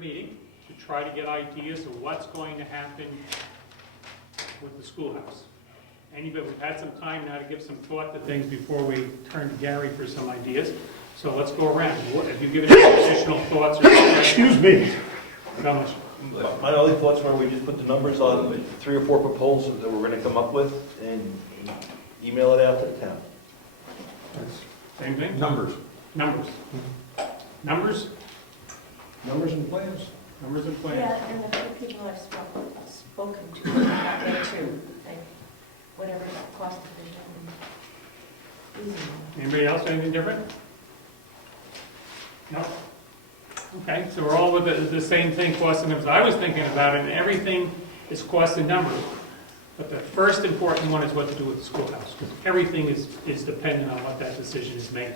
meeting to try to get ideas of what's going to happen with the schoolhouse. Anybody, we've had some time now to give some thought to things before we turn to Gary for some ideas. So let's go around. Have you given any additional thoughts or something? Excuse me. How much? My only thoughts were we just put the numbers on 3 or 4 proposals that we're going to come up with and email it out to the town. Same thing? Numbers. Numbers. Numbers? Numbers and plans. Numbers and plans. Yeah, and the few people I've spoken to about that too. Whatever that cost of the Anybody else, anything different? No? Okay, so we're all with the same thing, cost and numbers. I was thinking about it, and everything is cost and numbers. But the first important one is what to do with the schoolhouse, because everything is dependent on what that decision is made,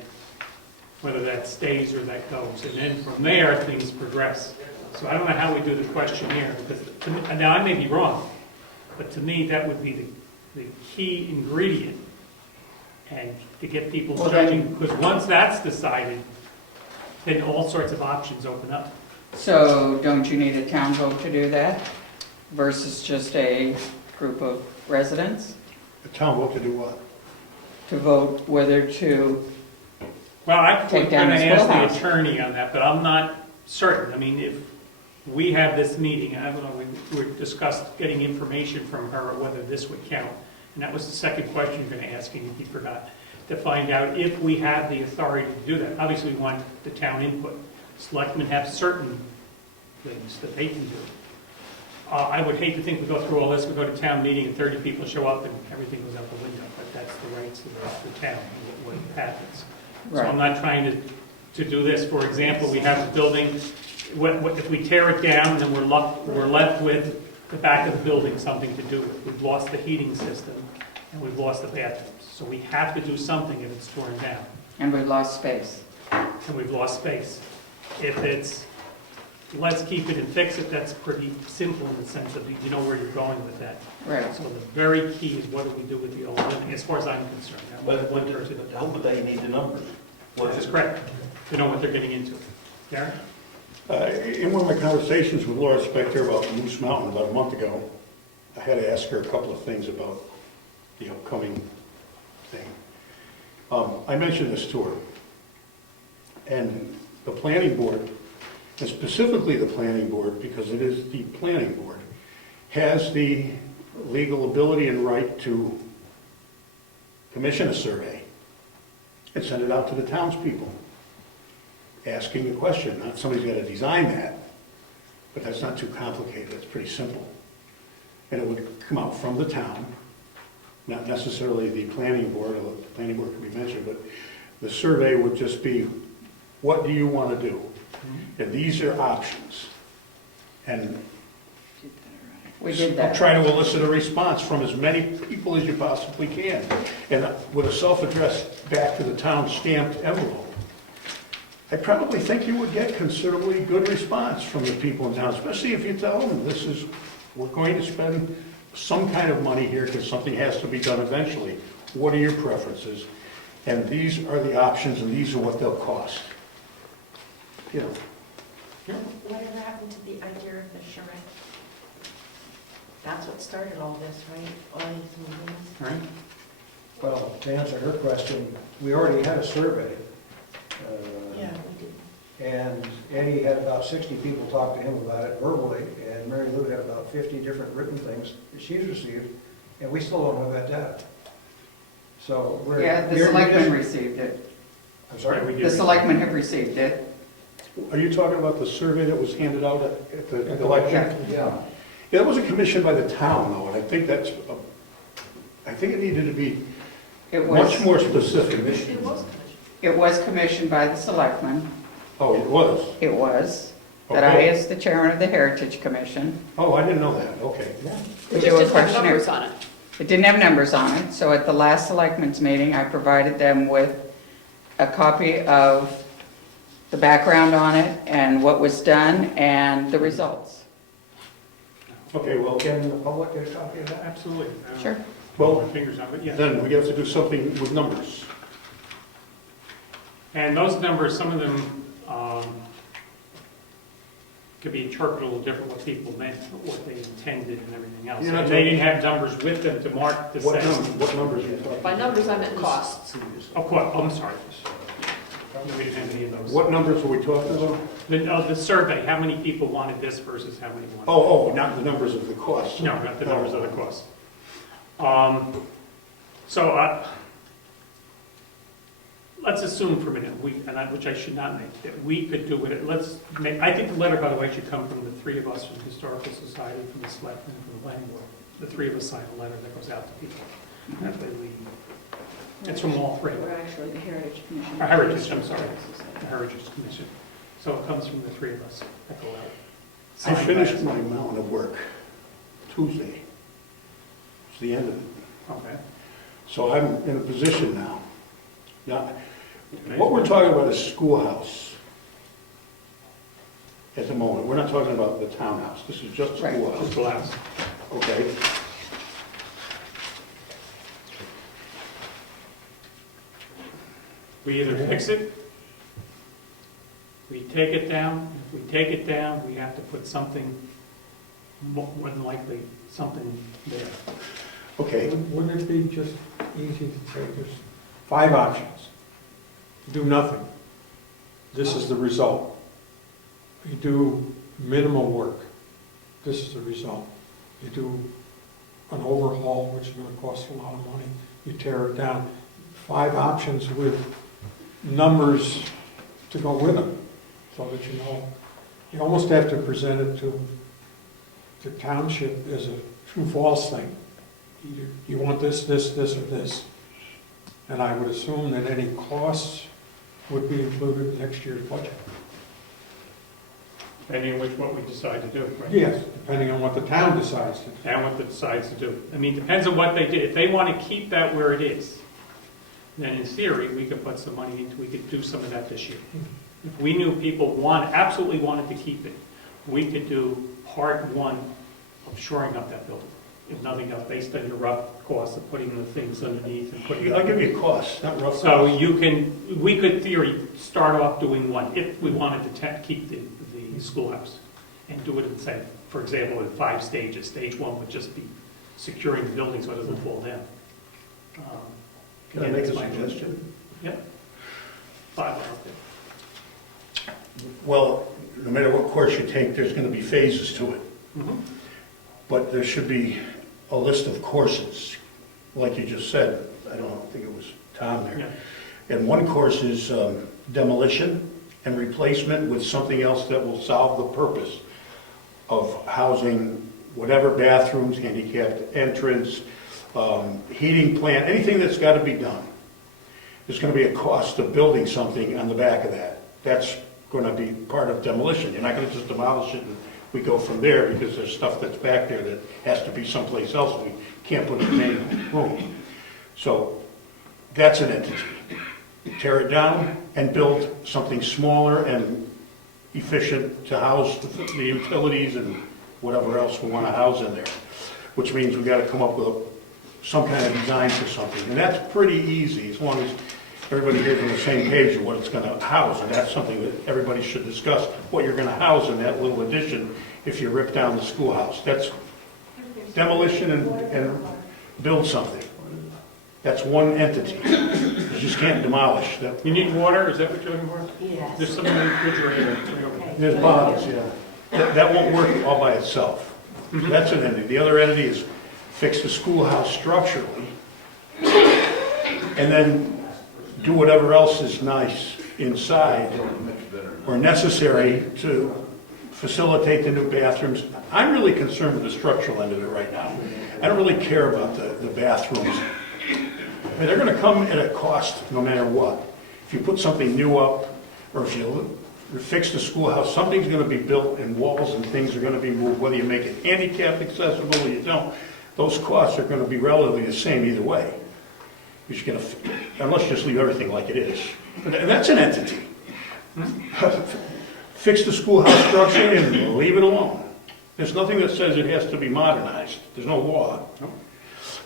whether that stays or that goes. And then from there, things progress. So I don't know how we do the questionnaire, because to me, now I may be wrong, but to me, that would be the key ingredient, and to get people judging, because once that's decided, then all sorts of options open up. So don't you need a town vote to do that versus just a group of residents The town vote to do what? to vote whether to, Well, I'm going Take to down the ask schoolhouse. the attorney on that, but I'm not certain. I mean, if we have this meeting, I don't know, we discussed getting information from her whether this would count. And that was the second question you're going to ask, and you forgot, to find out if we have the authority to do that. Obviously, we want the town input. Selectmen have certain things that they can do. I would hate to think we go through all this, we go to town meeting and 30 people show up and everything goes out the window, but that's the rights of the town, what happens. So I'm not trying to do this. For example, we have the building, if we tear it down, then we're left with the back of the building, something to do with. We've lost the heating system and we've lost the bathrooms. So we have to do something if it's torn down. and we lost space. And we've lost space. If it's, let's keep it and fix it, that's pretty simple in the sense of you know where you're going with that. Right. So the very key is what do we do with the old living, as far as I'm concerned. But to help with that, you need the numbers. That's correct, to know what they're getting into. Darren? In one of my conversations with Laura Spector about Moose Mountain about a month ago, I had to ask her a couple of things about the upcoming thing. I mentioned this to her, and the planning board, and specifically the planning board, because it is the planning board, has the legal ability and right to commission a survey and send it out to the townspeople, asking a question. Not somebody's got to design that, but that's not too complicated. It's pretty simple. And it would come out from the town, not necessarily the planning board, although the planning board could be mentioned, but the survey would just be, what do you want to do? And these are options. And We did that. try to elicit a response from as many people as you possibly can. And with a self-addressed back to the town stamped envelope, I probably think you would get considerably good response from the people in town, especially if you tell them we're going to spend some kind of money here because something has to be done eventually. What are your preferences? And these are the options and these are what they'll cost. You know. Whatever happened to the idea of the charrette? That's what started all this, right? All these meetings. Right? Well, to answer her question, we already had a survey. Yeah, we did. And Eddie had about 60 people talk to him about it verbally, and Mary Lou had about 50 different written things that she's received, and we still don't have that data. So we're... Yeah, the selectmen received it. I'm sorry? We The did. selectmen have received it. Are you talking about the survey that was handed out at the election? Yeah. Yeah, that wasn't commissioned by the town, though, and I think I think it needed to be It much was, more specific. It was commissioned. it was commissioned by the selectmen. Oh, it was? It was, that I, Okay. as the chairman of the Heritage Commission, Oh, I didn't know that, okay. to It do a just didn't have questionnaire. numbers on it. It didn't have numbers on it, so at the last selectmen's meeting, I provided them with a copy of the background on it and what was done and the results. Okay, well, Can the public get a copy of that? Absolutely. Sure. Well, well, my fingers on it, yeah. then we have to do something with numbers. And those numbers, some of them could be interpreted a little different what people meant, what they intended and everything else. You're not And they didn't have numbers with them to mark to What say. what numbers are you talking? By numbers, I meant costs. Of course, I'm sorry. We didn't have any of those. What numbers are we talking about? The survey, how many people wanted this versus how many wanted. Oh, not the numbers of the costs. No, not the numbers of the costs. Let's assume for a minute, which I should not make, that we could do it, I think the letter, by the way, should come from the three of us, from the Historical Society, from the Selectmen, from the Planning Board. The three of us sign a letter that goes out to people. That way it's from all three. Or actually the Heritage Commission. Heritage, I'm sorry, the Heritage Commission. So it comes from the three of us that go out. I finished my mountain of work Tuesday. It's the end of it. Okay. So I'm in a position now. Now, what we're talking about is schoolhouse at the moment. We're not talking about the townhouse. This is just Right. schoolhouse. Just glass. Okay? We either fix it, we take it down. If we take it down, we have to put something, more than likely, something there. Okay, Wouldn't it be just easy to say there's 5 options? Do nothing. This is the result. You do minimal work. This is the result. You do an overhaul, which is going to cost a lot of money. You tear it down. 5 options with numbers to go with them, so that you know. You almost have to present it to the township as a true-false thing. Either you want this, this, this, or this. And I would assume that any costs would be included in next year's budget. Depending on what we decide to do. Right? Yes, depending on what the town decides to do. And what it decides to do. I mean, depends on what they did. If they want to keep that where it is, then in theory, we could put some money into, we could do some of that this year. If we knew people absolutely wanted to keep it, we could do part 1 of shoring up that building. If nothing else, based on your rough cost of putting the things underneath and putting. I'll give you costs, not rough So costs. we could theory start off doing 1, if we wanted to keep the schoolhouse, and do it in, say, for example, in 5 stages. Stage 1 would just be securing the building so it doesn't fall down. Can I make a suggestion? Yep. 5 out there. Well, no matter what course you take, there's going to be phases to it. Mhm. But there should be a list of courses, like you just said. I think it was Tom there. Yeah. And one course is demolition and replacement with something else that will solve the purpose of housing whatever bathrooms, handicapped entrance, heating plant, anything that's got to be done. There's going to be a cost of building something on the back of that. That's going to be part of demolition. You're not going to just demolish it and we go from there, because there's stuff that's back there that has to be someplace else. We can't put it in the main room. So that's an entity. Tear it down and build something smaller and efficient to house the utilities and whatever else we want to house in there, which means we've got to come up with some kind of design for something. And that's pretty easy, as long as everybody here's on the same page of what it's going to house. And that's something that everybody should discuss, what you're going to house in that little addition if you rip down the schoolhouse. That's demolition and build something. That's one entity. You just can't demolish that. You need water, is that what you're looking for? Yes. There's some in the refrigerator. There's bottles, yeah. That won't work all by itself. That's an entity. The other entity is fix the schoolhouse structurally, and then do whatever else is nice inside or necessary to facilitate the new bathrooms. I'm really concerned with the structural end of it right now. I don't really care about the bathrooms. I mean, they're going to come at a cost no matter what. If you put something new up, or if you fix the schoolhouse, something's going to be built and walls and things are going to be moved, whether you make it handicap accessible or you don't. Those costs are going to be relatively the same either way. You're just going to, unless you just leave everything like it is. And that's an entity. Fix the schoolhouse structure and leave it alone. There's nothing that says it has to be modernized. There's no law.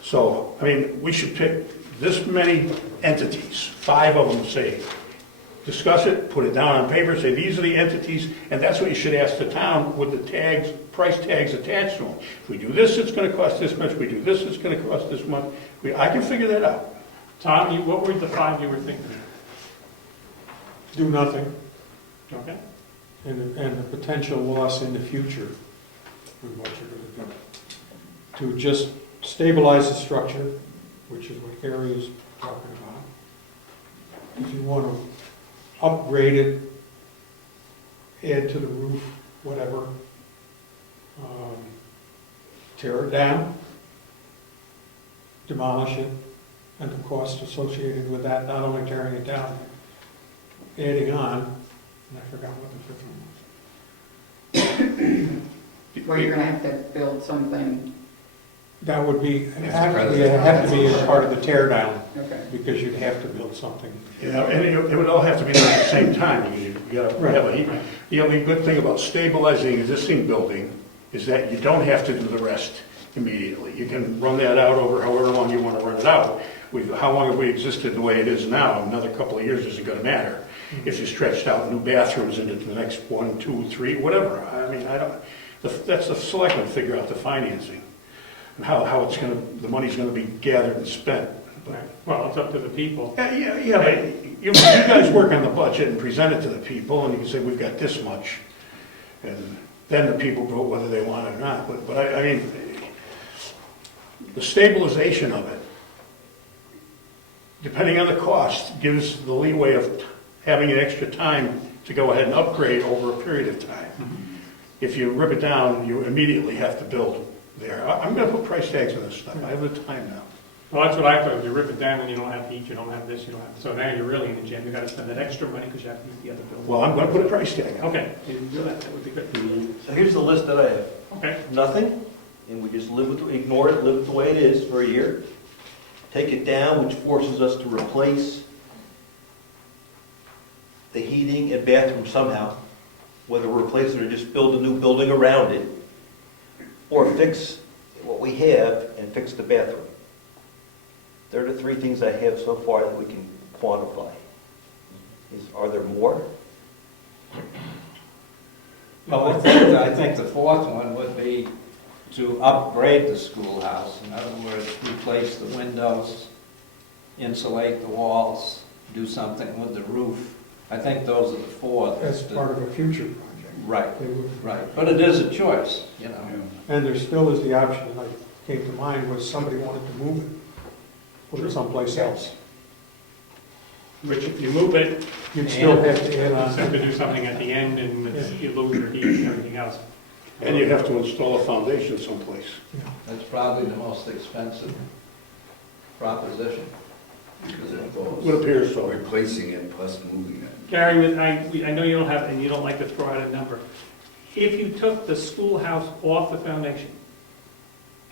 So, I mean, we should pick this many entities, 5 of them say, discuss it, put it down on paper, say, these are the entities, and that's what you should ask the town with the tags, price tags attached to them. If we do this, it's gonna cost this much, we do this, it's gonna cost this much. I can figure that out. Tom, what were the 5 you were thinking? Do nothing, Okay? and the potential loss in the future with what you're gonna do. To just stabilize the structure, which is what Gary is talking about. If you want to upgrade it, add to the roof, whatever, tear it down, demolish it, and the cost associated with that, not only tearing it down, adding on, and I forgot what the 5th one was. Where you're gonna have to build something. That would be, it'd have to be as part of the tear down, Okay. because you'd have to build something. Yeah, and it would all have to be done at the same time. You gotta have a, the only good thing about stabilizing an existing building is that you don't have to do the rest immediately. You can run that out over however long you want to run it out. How long have we existed the way it is now? Another couple of years isn't gonna matter. If you stretched out new bathrooms into the next 1, 2, 3, whatever. I mean, that's the selectmen figure out the financing and how it's gonna, the money's gonna be gathered and spent. Right. Well, it's up to the people. Yeah, but you guys work on the budget and present it to the people, and you can say, we've got this much, and then the people vote whether they want it or not. But I mean, the stabilization of it, depending on the cost, gives the leeway of having an extra time to go ahead and upgrade over a period of time. If you rip it down, you immediately have to build there. I'm gonna put price tags on this stuff. I have the time now. Well, that's what I thought. If you rip it down and you don't have heat, you don't have this, you don't have, so now you're really in the jam. You gotta spend that extra money because you have to use the other building. Well, I'm gonna put a price tag on it. Okay, you can do that. That would be good. So here's the list that I have. Okay. Nothing, and we just ignore it, live it the way it is for a year. Take it down, which forces us to replace the heating and bathroom somehow, whether we replace it or just build a new building around it, or fix what we have and fix the bathroom. They're the 3 things I have so far that we can quantify. Are there more? Well, I think the 4th one would be to upgrade the schoolhouse. In other words, replace the windows, insulate the walls, do something with the roof. I think those are the 4. As part of a future project. Right, They would- right. But it is a choice, you know. And there still is the option, like came to mind, was somebody wanted to move it, put it someplace else. Which if you move it, You'd still have to add you have on. to do something at the end and you lose your heat and everything else. And you have to install a foundation someplace. That's probably the most expensive proposition. Because it involves What appears so. replacing it plus moving it. Gary, I know you don't have, and you don't like to throw out a number. If you took the schoolhouse off the foundation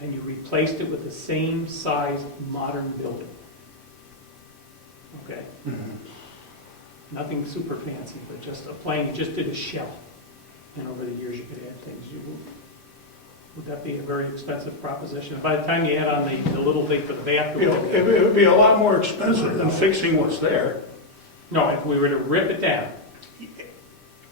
and you replaced it with the same size modern building, okay? Nothing super fancy, but just a plain, you just did a shell. And over the years, you could add things. Would that be a very expensive proposition? By the time you add on the little thing for the bathroom. It would be a lot more expensive than fixing what's there No, if we were to rip it down.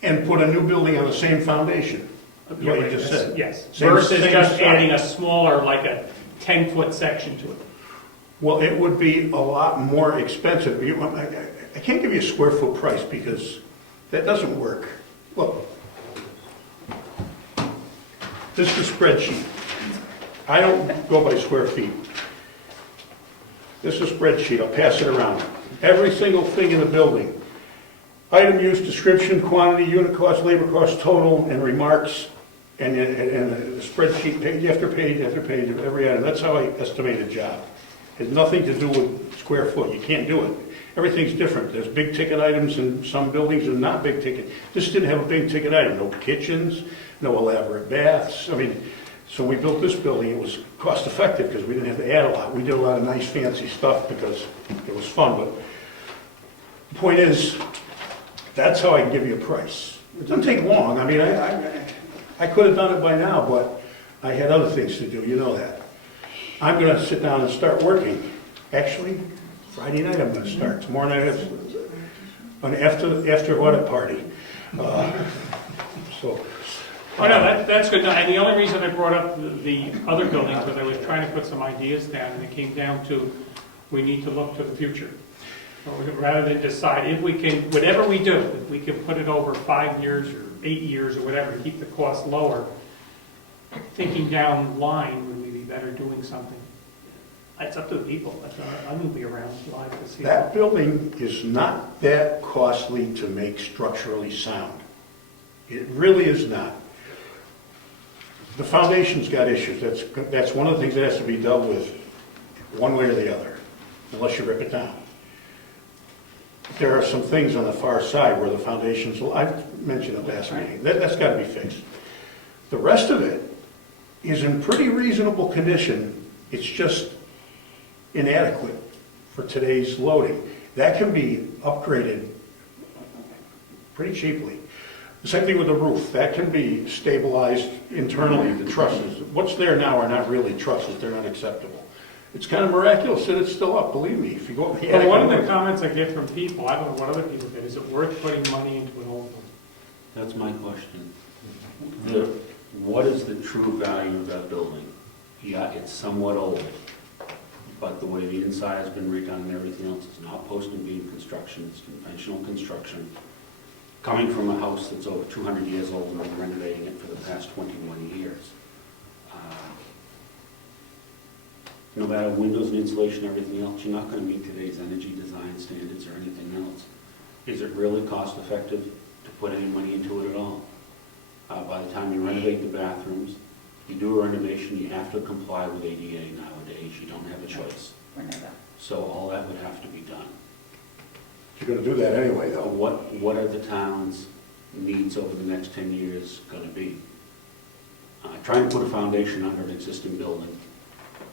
and put a new building on the same foundation, what you just said. Yes, Same- versus same just size. adding a smaller, like a 10-foot section to it. Well, it would be a lot more expensive. I can't give you a square foot price because that doesn't work. Look, this is a spreadsheet. I don't go by square feet. This is a spreadsheet, I'll pass it around. Every single thing in the building. Item use, description, quantity, unit cost, labor cost, total, and remarks, and a spreadsheet, page after page after page of every item. That's how I estimate a job. It has nothing to do with square foot, you can't do it. Everything's different. There's big ticket items in some buildings and not big ticket. This didn't have a big ticket item, no kitchens, no elaborate baths. I mean, so we built this building, it was cost effective because we didn't have to add a lot. We did a lot of nice fancy stuff because it was fun, but the point is, that's how I can give you a price. It doesn't take long. I mean, I could have done it by now, but I had other things to do, you know that. I'm gonna sit down and start working. Actually, Friday night I'm gonna start. Tomorrow night, an after audit party. So. Oh, no, that's good. No, and the only reason I brought up the other buildings was I was trying to put some ideas down, and it came down to, we need to look to the future. Rather than decide if we can, whatever we do, if we can put it over 5 years or 8 years or whatever, to keep the cost lower, thinking down the line, would we be better doing something? It's up to the people. I'm going to be around live to see. That building is not that costly to make structurally sound. It really is not. The foundation's got issues. That's one of the things that has to be dealt with one way or the other, unless you rip it down. There are some things on the far side where the foundations, I've mentioned it last meeting, that's got to be fixed. The rest of it is in pretty reasonable condition. It's just inadequate for today's loading. That can be upgraded pretty cheaply. The same thing with the roof. That can be stabilized internally, the trusses. What's there now are not really trusses. They're not acceptable. It's kind of miraculous that it's still up, believe me. If you go up the But attic, one of the comments I get from people, I don't know what other people get, is it worth putting money into an old one? That's my question. What is the true value of that building? Yeah, it's somewhat old, but the way the inside has been redone and everything else, it's not post and beam construction, it's conventional construction. Coming from a house that's over 200 years old and been renovating it for the past 21 years. No matter windows and insulation, everything else, you're not going to meet today's energy design standards or anything else. Is it really cost effective to put any money into it at all? By the time you renovate the bathrooms, you do a renovation, you have to comply with ADA nowadays. You don't have a choice. So all that would have to be done. you're going to do that anyway, though. What are the town's needs over the next 10 years going to be? Trying to put a foundation under an existing building,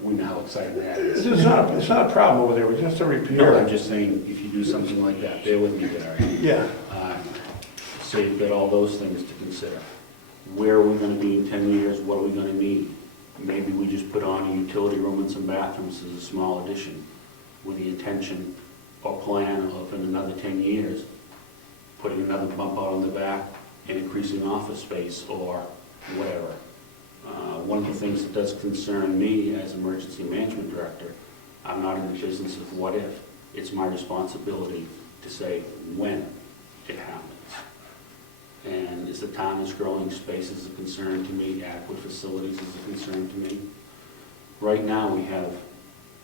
we know how exciting that is. It's not a problem over there, we just have to repair No, I'm it. just saying, if you do something like that, bear with me there. Yeah, So you've got all those things to consider. Where are we going to be in 10 years? What are we going to need? Maybe we just put on a utility room and some bathrooms as a small addition with the intention or plan of in another 10 years, putting another bump out on the back and increasing office space or whatever. One of the things that does concern me as emergency management director, I'm not in the business of what if. It's my responsibility to say when it happens. And is the town is growing, space is a concern to me, adequate facilities is a concern to me. Right now we have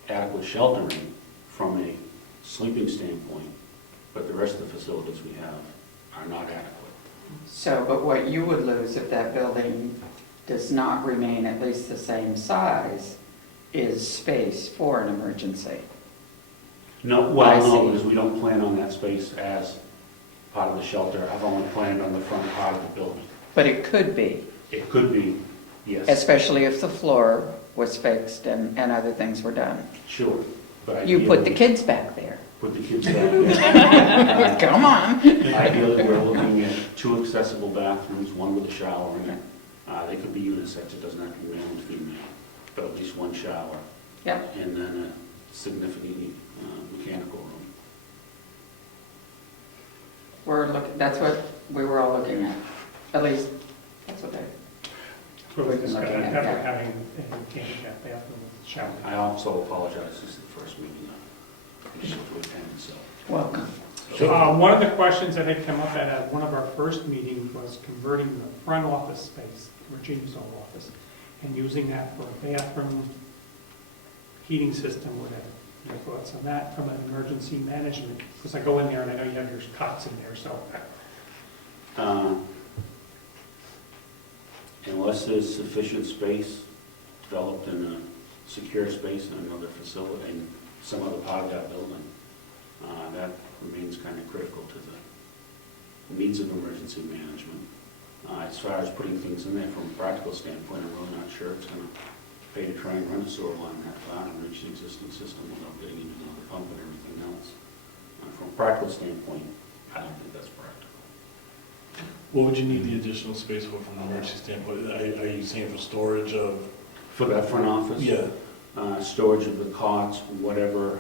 adequate sheltering from a sleeping standpoint, but the rest of the facilities we have are not adequate. So, but what you would lose if that building does not remain at least the same size is space for an emergency. No, well, I no, see. because we don't plan on that space as part of the shelter. I've only planned on the front part of the building. But it could be, It could be, yes, especially if the floor was fixed and other things were done. sure. But You put the ideally, kids back there. Put the kids back there. Come on. Ideally, we're looking at 2 accessible bathrooms, one with a shower in it. They could be unisex, it doesn't have to be male and female, but at least one shower. Yep. And then a significant mechanical room. We're looking, that's what we were all looking at. At least, that's what they, That's what we discussed, never having a handicap bathroom with shower. I also apologize, this is the first meeting I used to attend, so. welcome. One of the questions that had come up at one of our first meetings was converting the front office space, Virginia's old office, and using that for a bathroom, heating system, whatever. Your thoughts on that from an emergency management? Because I go in there and I know you have your cots in there, so. Unless there's sufficient space developed in a secure space in another facility, in some other part of that building, that remains kind of critical to the needs of emergency management. As far as putting things in there from a practical standpoint, I'm really not sure it's going to pay to try and run a sewer line that far and reach the existing system without getting into another pump and everything else. From a practical standpoint, I don't think that's practical. What would you need the additional space for from an emergency standpoint? Are you saying for storage of? For that front office? Yeah. Storage of the cots, whatever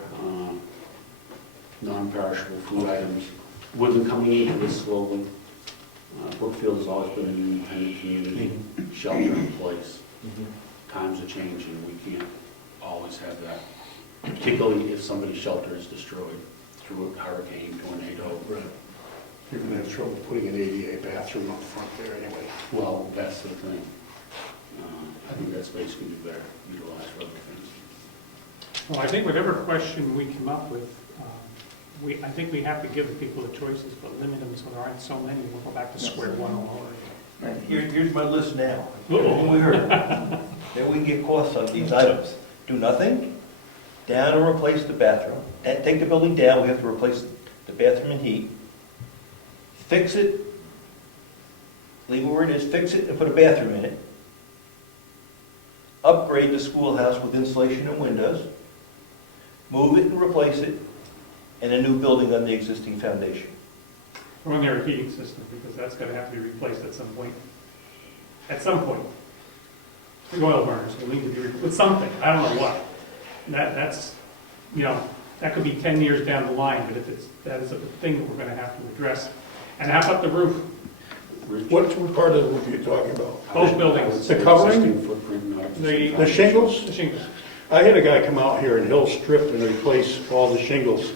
non-perishable food items We've been coming into this slowly. Brookfield has always been an independent community, shelter in place. Times are changing, we can't always have that, particularly if somebody's shelter is destroyed through a hurricane, tornado. Right. You're gonna have trouble putting an ADA bathroom up front there anyway. Well, that's the thing. I think that space can be better utilized for other things. Well, I think whatever question we come up with, I think we have to give the people the choices, but limit them so there aren't so many. We'll go back to square one all over again. Here's my list now. Uh-oh. We heard. Then we can get costs on these items. Do nothing, down and replace the bathroom. And take the building down, we have to replace the bathroom and heat. Fix it, leave it where it is, fix it and put a bathroom in it. Upgrade the schoolhouse with insulation and windows. Move it and replace it, and a new building on the existing foundation. Run their heating system, because that's gonna have to be replaced at some point. At some point. The oil burners will need to be replaced with something, I don't know what. That's, you know, that could be 10 years down the line, but that is a thing that we're gonna have to address. And how about the roof? What part of the roof are you talking about? Both buildings. The covering? Existing footprint, not The- The shingles? The shingles. I had a guy come out here and he'll strip and replace all the shingles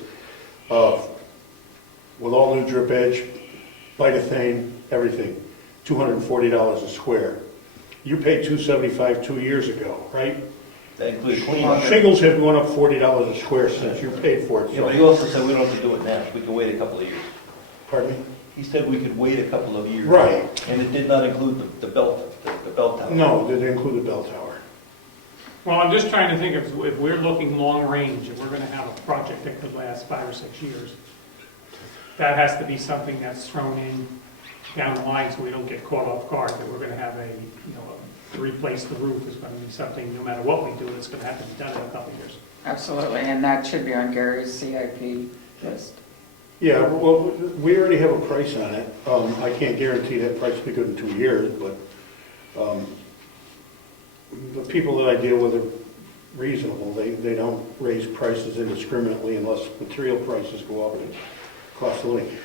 with all new drip edge, vitathane, everything. $240 a square. You paid $275 2 years ago, right? That includes cleanup. Shingles have gone up $40 a square since you paid for it. Yeah, but he also said we don't have to do it now, we can wait a couple of years. Pardon me? He said we could wait a couple of years. Right. And it did not include the bell tower. No, they didn't include the bell tower. Well, I'm just trying to think if we're looking long range, if we're gonna have a project that could last 5 or 6 years, that has to be something that's thrown in down the line so we don't get caught off guard, that we're gonna have to replace the roof is gonna be something, no matter what we do, it's gonna have to be done in a couple of years. Absolutely, and that should be on Gary's CIP list. Yeah, well, we already have a price on it. I can't guarantee that price will be good in 2 years, but the people that I deal with are reasonable. They don't raise prices indiscriminately unless material prices go up and cost of living.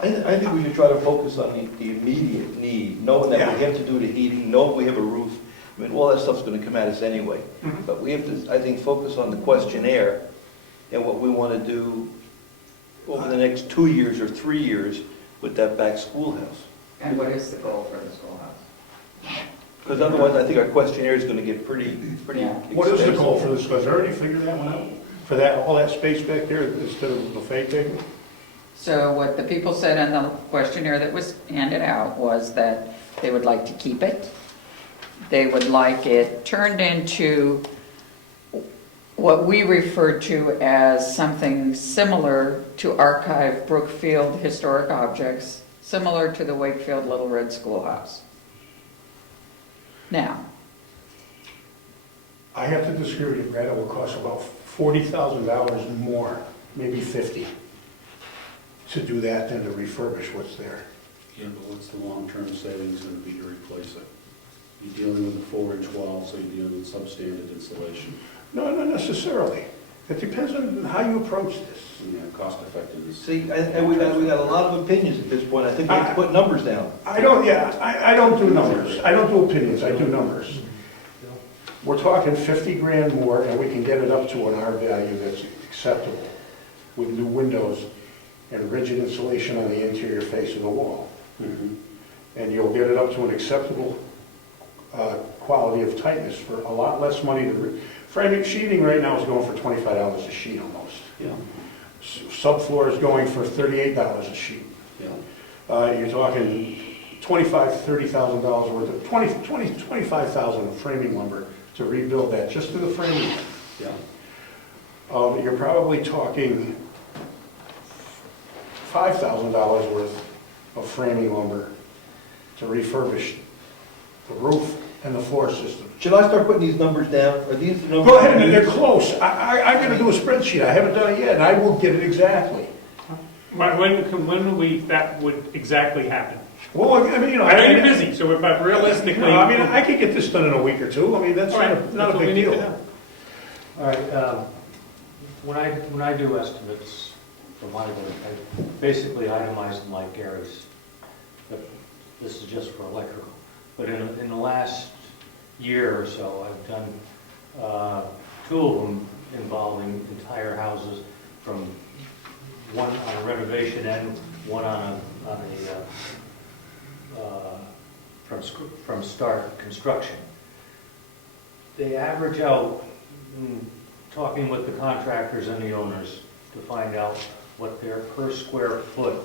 I think we should try to focus on the immediate need, knowing that we have to do the heating, know if we have a roof. I mean, all that stuff's gonna come at us anyway. Mhm. But we have to, I think, focus on the questionnaire and what we wanna do over the next 2 years or 3 years with that back schoolhouse. And what is the goal for the schoolhouse? Because otherwise, I think our questionnaire is gonna get pretty Yeah. What is the expensive. goal for this? Has I already figured that one out? For that, all that space back there instead of the buffet table? So what the people said in the questionnaire that was handed out was that they would like to keep it. They would like it turned into what we refer to as something similar to archive Brookfield historic objects, similar to the Wakefield Little Red Schoolhouse. Now, I have to disagree with you, Brad. It will cost about $40,000 more, maybe 50, to do that than to refurbish what's there. Yeah, but what's the long-term savings going to be to replace it? You're dealing with a 4-inch wall, so you're dealing with substandard insulation. No, not necessarily. It depends on how you approach this. Yeah, cost effectiveness. See, and we got a lot of opinions at this point. I think we have to put numbers down. I don't do numbers. I don't do opinions, I do numbers. We're talking 50 grand more, and we can get it up to an R value that's acceptable with new windows and rigid insulation on the interior face of the wall. Mhm. And you'll get it up to an acceptable quality of tightness for a lot less money. Framing sheeting right now is going for $25 a sheet almost. Yeah, Subfloor is going for $38 a sheet. yeah. You're talking $25,000, $30,000 worth of, $25,000 of framing lumber to rebuild that, just to the framing. Yeah. You're probably talking $5,000 worth of framing lumber to refurbish the roof and the floor system. Should I start putting these numbers down? Are these the numbers? Go ahead, and they're close. I'm gonna do a spreadsheet. I haven't done it yet, and I will get it exactly. When that would exactly happen? Well, I mean, I know you're busy, so but realistically. No, I mean, I could get this done in a week or two. I mean, that's All right, not a what we big need to deal. know. All right, when I do estimates for my work. I basically itemized them like Gary's, but this is just for electrical. But in the last year or so, I've done 2 of them involving entire houses, from one on a renovation and one from start construction. They average out, talking with the contractors and the owners, to find out what their per square foot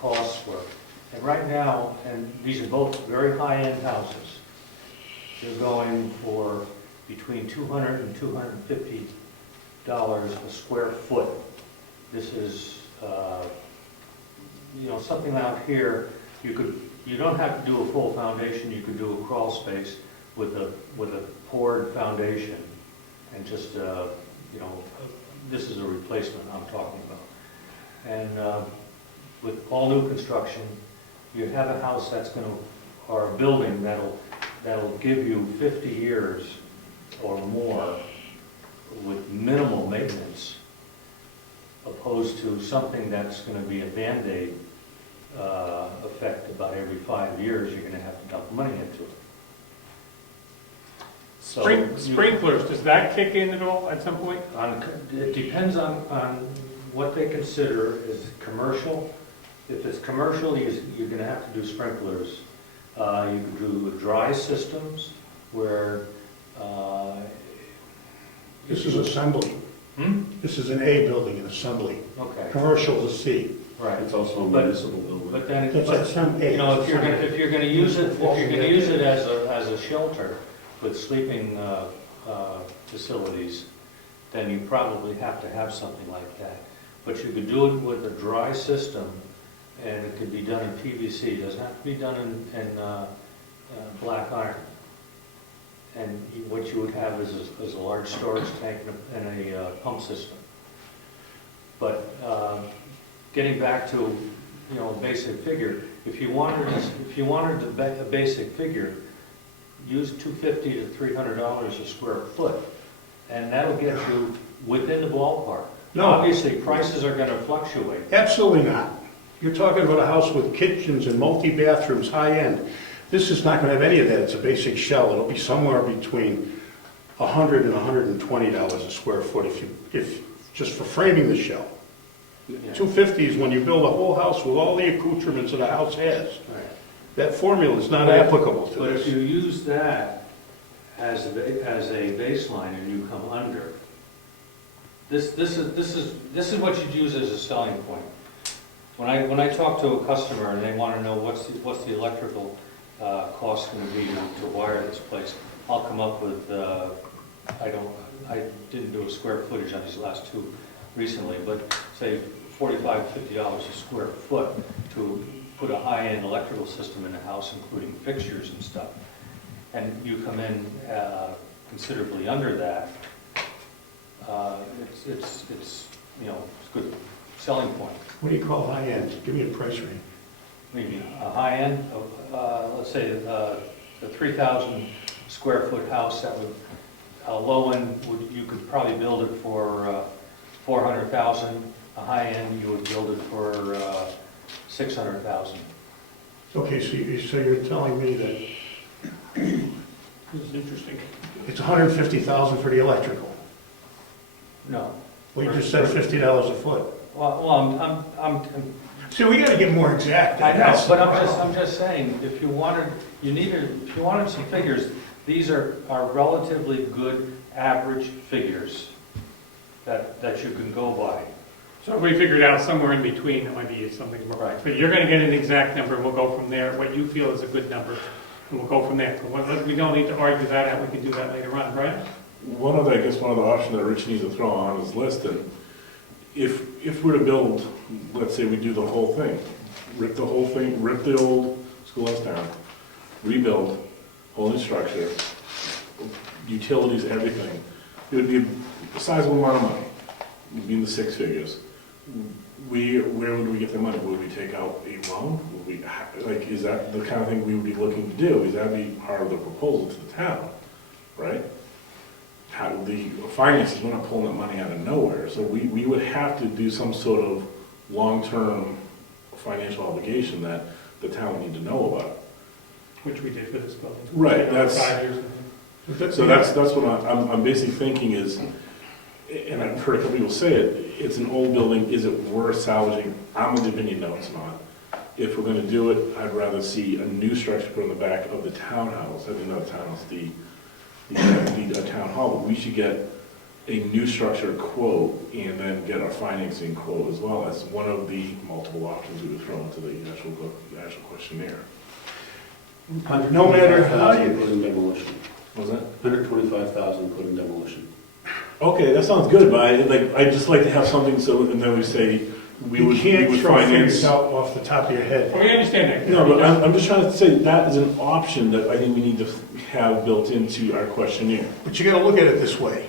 costs were. And right now, and these are both very high-end houses, they're going for between $200 and $250 a square foot. This is, something out here, you don't have to do a full foundation, you could do a crawl space with a poured foundation, and just, this is a replacement I'm talking about. And with all new construction, you have a house that's or a building that'll give you 50 years or more with minimal maintenance, opposed to something that's going to be a Band-Aid effect. About every 5 years, you're going to have to dump money into it. So Sprinklers, does that kick in at all at some point? It depends on what they consider as commercial. If it's commercial, you're going to have to do sprinklers. You can do dry systems where... This is assembly. This is an A building, an assembly. Okay. Commercial is a C. Right. It's also a municipal building. But then, It's A. if you're going to use it, as a shelter with sleeping facilities, then you probably have to have something like that. But you could do it with a dry system, and it could be done in PVC. It doesn't have to be done in black iron. And what you would have is a large storage tank and a pump system. But getting back to a basic figure, if you wanted a basic figure, use $250 to $300 a square foot, and that'll get you within the ballpark. No. Obviously, prices are going to fluctuate. Absolutely not. You're talking about a house with kitchens and multi-bathrooms, high-end. This is not going to have any of that. It's a basic shell. It'll be somewhere between $100 and $120 a square foot if just for framing the shell. Yeah. $250 is when you build a whole house with all the accoutrements that a house has. Right. That formula is not applicable to But if this. you use that as a baseline and you come under, this is what you'd use as a selling point. When I talk to a customer and they want to know what's the electrical cost going to be to wire this place, I'll come up with I didn't do a square footage on these last 2 recently, but say $45, $50 a square foot to put a high-end electrical system in the house, including fixtures and stuff. And you come in considerably under that, it's a good selling point. What do you call high-end? Give me a price range. Maybe a high end of, let's say, the 3,000 square foot house, that would, a low end, you could probably build it for 400,000. A high end, you would build it for 600,000. Okay, so you're telling me that This is interesting. it's $150,000 for the electrical. No. Well, you just said $50 a foot. Well, I'm See, we gotta get more exact. I know, but I'm just saying, if you wanted some figures, these are relatively good average figures that you can go by. So if we figured out somewhere in between, it might be something more right. But you're going to get an exact number, and we'll go from there, what you feel is a good number, and we'll go from there. We don't need to argue that out, we can do that later on, right? One of the options that Rich needs to throw on his list, and if we're to build, let's say we do the whole thing, rip the old schoolhouse down, rebuild, whole new structure, utilities, everything, it would be a sizable amount of money. It would be in the 6 figures. Where would we get the money? Would we take out a loan? Is that the kind of thing we would be looking to do? Is that be part of the proposal to the town, right? the finances, we're not pulling that money out of nowhere. So we would have to do some sort of long-term financial obligation that the town would need to know about. Which we did for this building. Right, that's- 5 years. So that's what I'm basically thinking is, and I've heard a couple people say it, it's an old building, is it worth salvaging? I'm of the opinion, no, it's not. If we're gonna do it, I'd rather see a new structure put on the back of the townhouse, I mean, not the townhouse, the town hall, but we should get a new structure quote and then get our financing quote as well as one of the multiple options we would throw into the actual questionnaire. No matter how you, Including demolition. What was that? 125,000 including demolition. Okay, that sounds good, but I'd just like to have something so, and then we say, we you would can't throw finance. figures out off the top of your head. We understand that. No, but I'm just trying to say that is an option that I think we need to have built into our questionnaire. But you gotta look at it this way.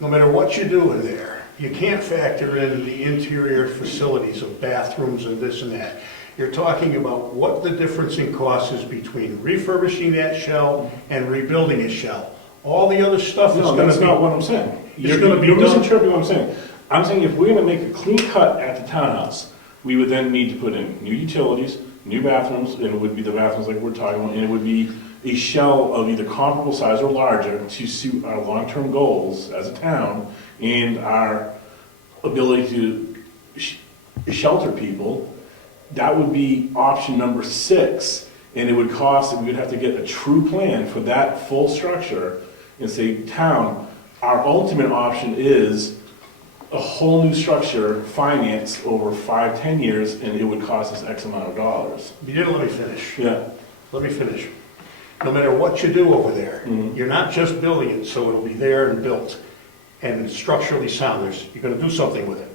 No matter what you do in there, you can't factor in the interior facilities of bathrooms and this and that. You're talking about what the difference in cost is between refurbishing that shell and rebuilding a shell. All the other stuff is No, gonna that's be. not what I'm saying. It's gonna be You're done- misinterpreting what I'm saying. I'm saying if we're gonna make a clean cut at the townhouse, we would then need to put in new utilities, new bathrooms, and it would be the bathrooms like we're talking about, and it would be a shell of either comparable size or larger to suit our long-term goals as a town and our ability to shelter people. That would be option number 6, and it would cost, and we would have to get a true plan for that full structure and say, town, our ultimate option is a whole new structure financed over 5-10 years, and it would cost us X amount of dollars. You didn't let me finish. Yeah. Let me finish. No matter what you do over there, Mhm. you're not just building it so it'll be there and built and structurally sound. You're gonna do something with it.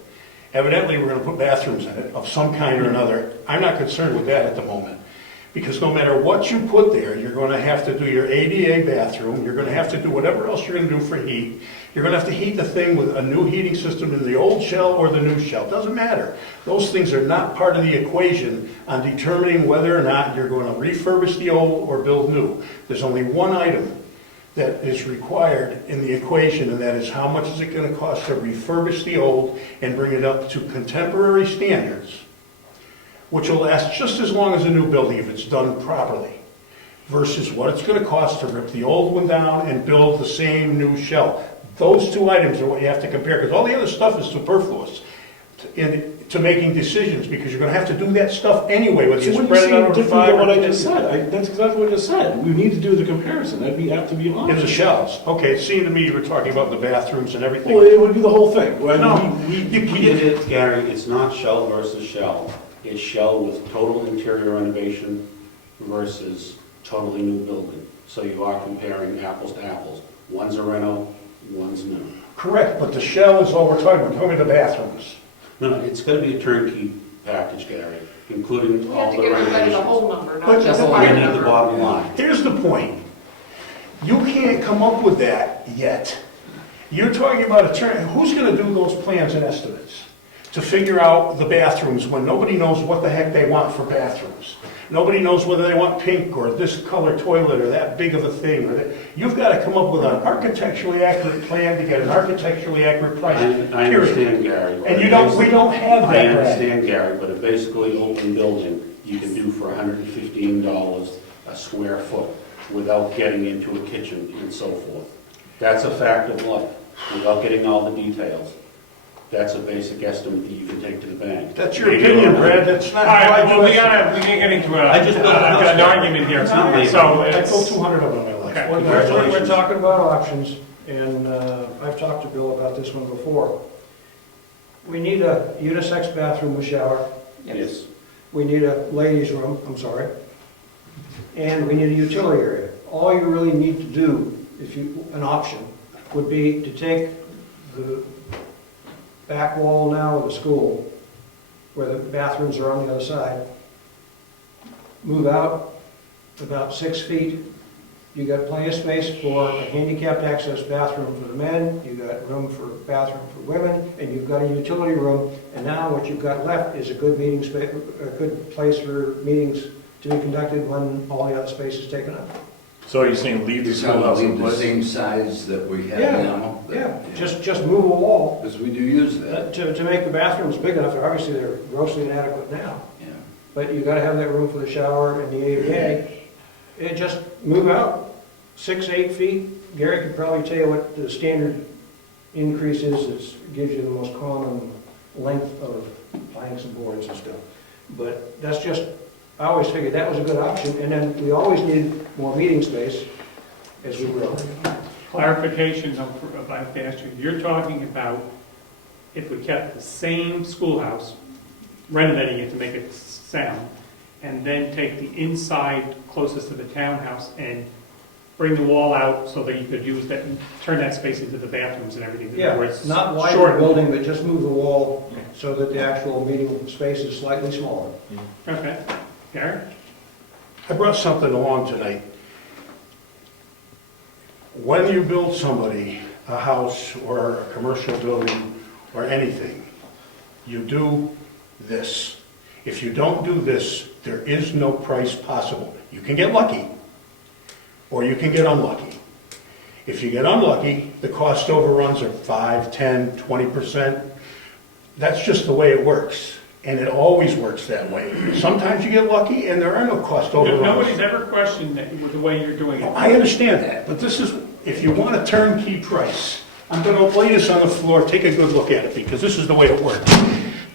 Evidently, we're gonna put bathrooms in it of some kind or another. I'm not concerned with that at the moment. Because no matter what you put there, you're gonna have to do your ADA bathroom, you're gonna have to do whatever else you're gonna do for heat. You're gonna have to heat the thing with a new heating system in the old shell or the new shell. Doesn't matter. Those things are not part of the equation on determining whether or not you're gonna refurbish the old or build new. There's only one item that is required in the equation, and that is how much is it gonna cost to refurbish the old and bring it up to contemporary standards, which will last just as long as a new building if it's done properly, versus what it's gonna cost to rip the old one down and build the same new shell. Those two items are what you have to compare, because all the other stuff is superfluous to making decisions, because you're gonna have to do that stuff anyway, whether So you what spread you it out saying over different 5 than or what I 10 just years. said? That's exactly what I just said. We need to do the comparison. That'd be, have to be an In the option. shells. Okay, it seemed to me you were talking about the bathrooms and everything. Well, it would be the whole thing. Well, No, we Gary, it's not shell versus shell. It's shell with total interior renovation versus totally new building. So you are comparing apples to apples. One's a reno, one's new. Correct, but the shell is all we're talking about. Tell me the bathrooms. No, it's gonna be a turnkey package, Gary, including We all have the to give everybody the renovations. whole number, But not just the the- part You need the number. bottom line. Here's the point. You can't come up with that yet. You're talking about who's gonna do those plans and estimates to figure out the bathrooms when nobody knows what the heck they want for bathrooms? Nobody knows whether they want pink or this color toilet or that big of a thing. You've got to come up with an architecturally accurate plan to get an architecturally accurate price. I understand, Gary. And we don't have that, I Brad. understand, Gary, but a basically open building, you can do for $115 a square foot without getting into a kitchen and so forth. That's a fact of life, without getting all the details. That's a basic estimate that you can take to the bank. That's your opinion, Brad, that's not. All right, well, we can't get into I just built a house. an argument here. It's not legal. So I it's, built 200 of them in my life. Okay. We're Congratulations. talking about options, and I've talked to Bill about this one before. We need a unisex bathroom with shower. Yes. We need a ladies' room, and we need a utility area. All you really need to do, an option, would be to take the back wall now of the school, where the bathrooms are on the other side, move out about 6 feet. You got plenty of space for a handicapped access bathroom for the men, you got room for bathroom for women, and you've got a utility room. And now what you've got left is a good meeting space, a good place for meetings to be conducted when all the other space is taken up. So are you saying leave the You're trying to schoolhouse in leave the place? same size that we have Yeah, now? Yeah, just move a wall Because we do use that, to make the bathrooms big enough. Obviously, they're grossly inadequate now, yeah. but you gotta have that room for the shower and the ADA. It just move out 6, 8 feet. Gary could probably tell you what the standard increase is. It gives you the most common length of planks and boards and stuff. But that's just, I always figured that was a good option. And then we always need more meeting space as we grow. Clarification, if I have to ask you, you're talking about if we kept the same schoolhouse, renovating it to make it sound, and then take the inside closest to the townhouse and bring the wall out so that you could use that, and turn that space into the bathrooms and everything. In other words, Not widen the shorten. building, but just move the wall so that the actual meeting space is slightly smaller. Okay. Gary? I brought something along tonight. When you build somebody a house or a commercial building or anything, you do this. If you don't do this, there is no price possible. You can get lucky, or you can get unlucky. If you get unlucky, the cost overruns are 5, 10, 20%. That's just the way it works, and it always works that way. Sometimes you get lucky, and there are no cost overruns. Nobody's ever questioned that with the way you're doing it. I understand that, but this is, if you want a turnkey price, I'm going to lay this on the floor, take a good look at it, because this is the way it works.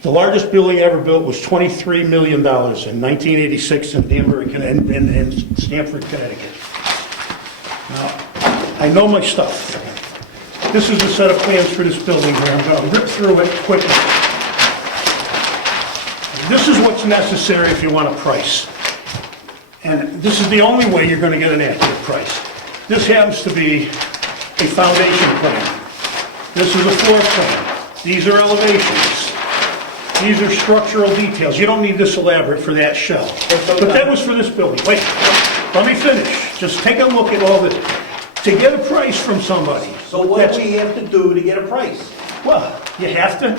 The largest building ever built was $23 million in 1986 in Danbury, in Stamford, Connecticut. Now, I know my stuff. This is a set of plans for this building here. I'm going to rip through it quickly. This is what's necessary if you want a price. And this is the only way you're going to get an accurate price. This happens to be a foundation plan. This is a floor plan. These are elevations. These are structural details. You don't need this elaborate for that shell. But that was for this building. Wait, let me finish. Just take a look at all this. To get a price from somebody. So what do we have to do to get a price? Well, you have to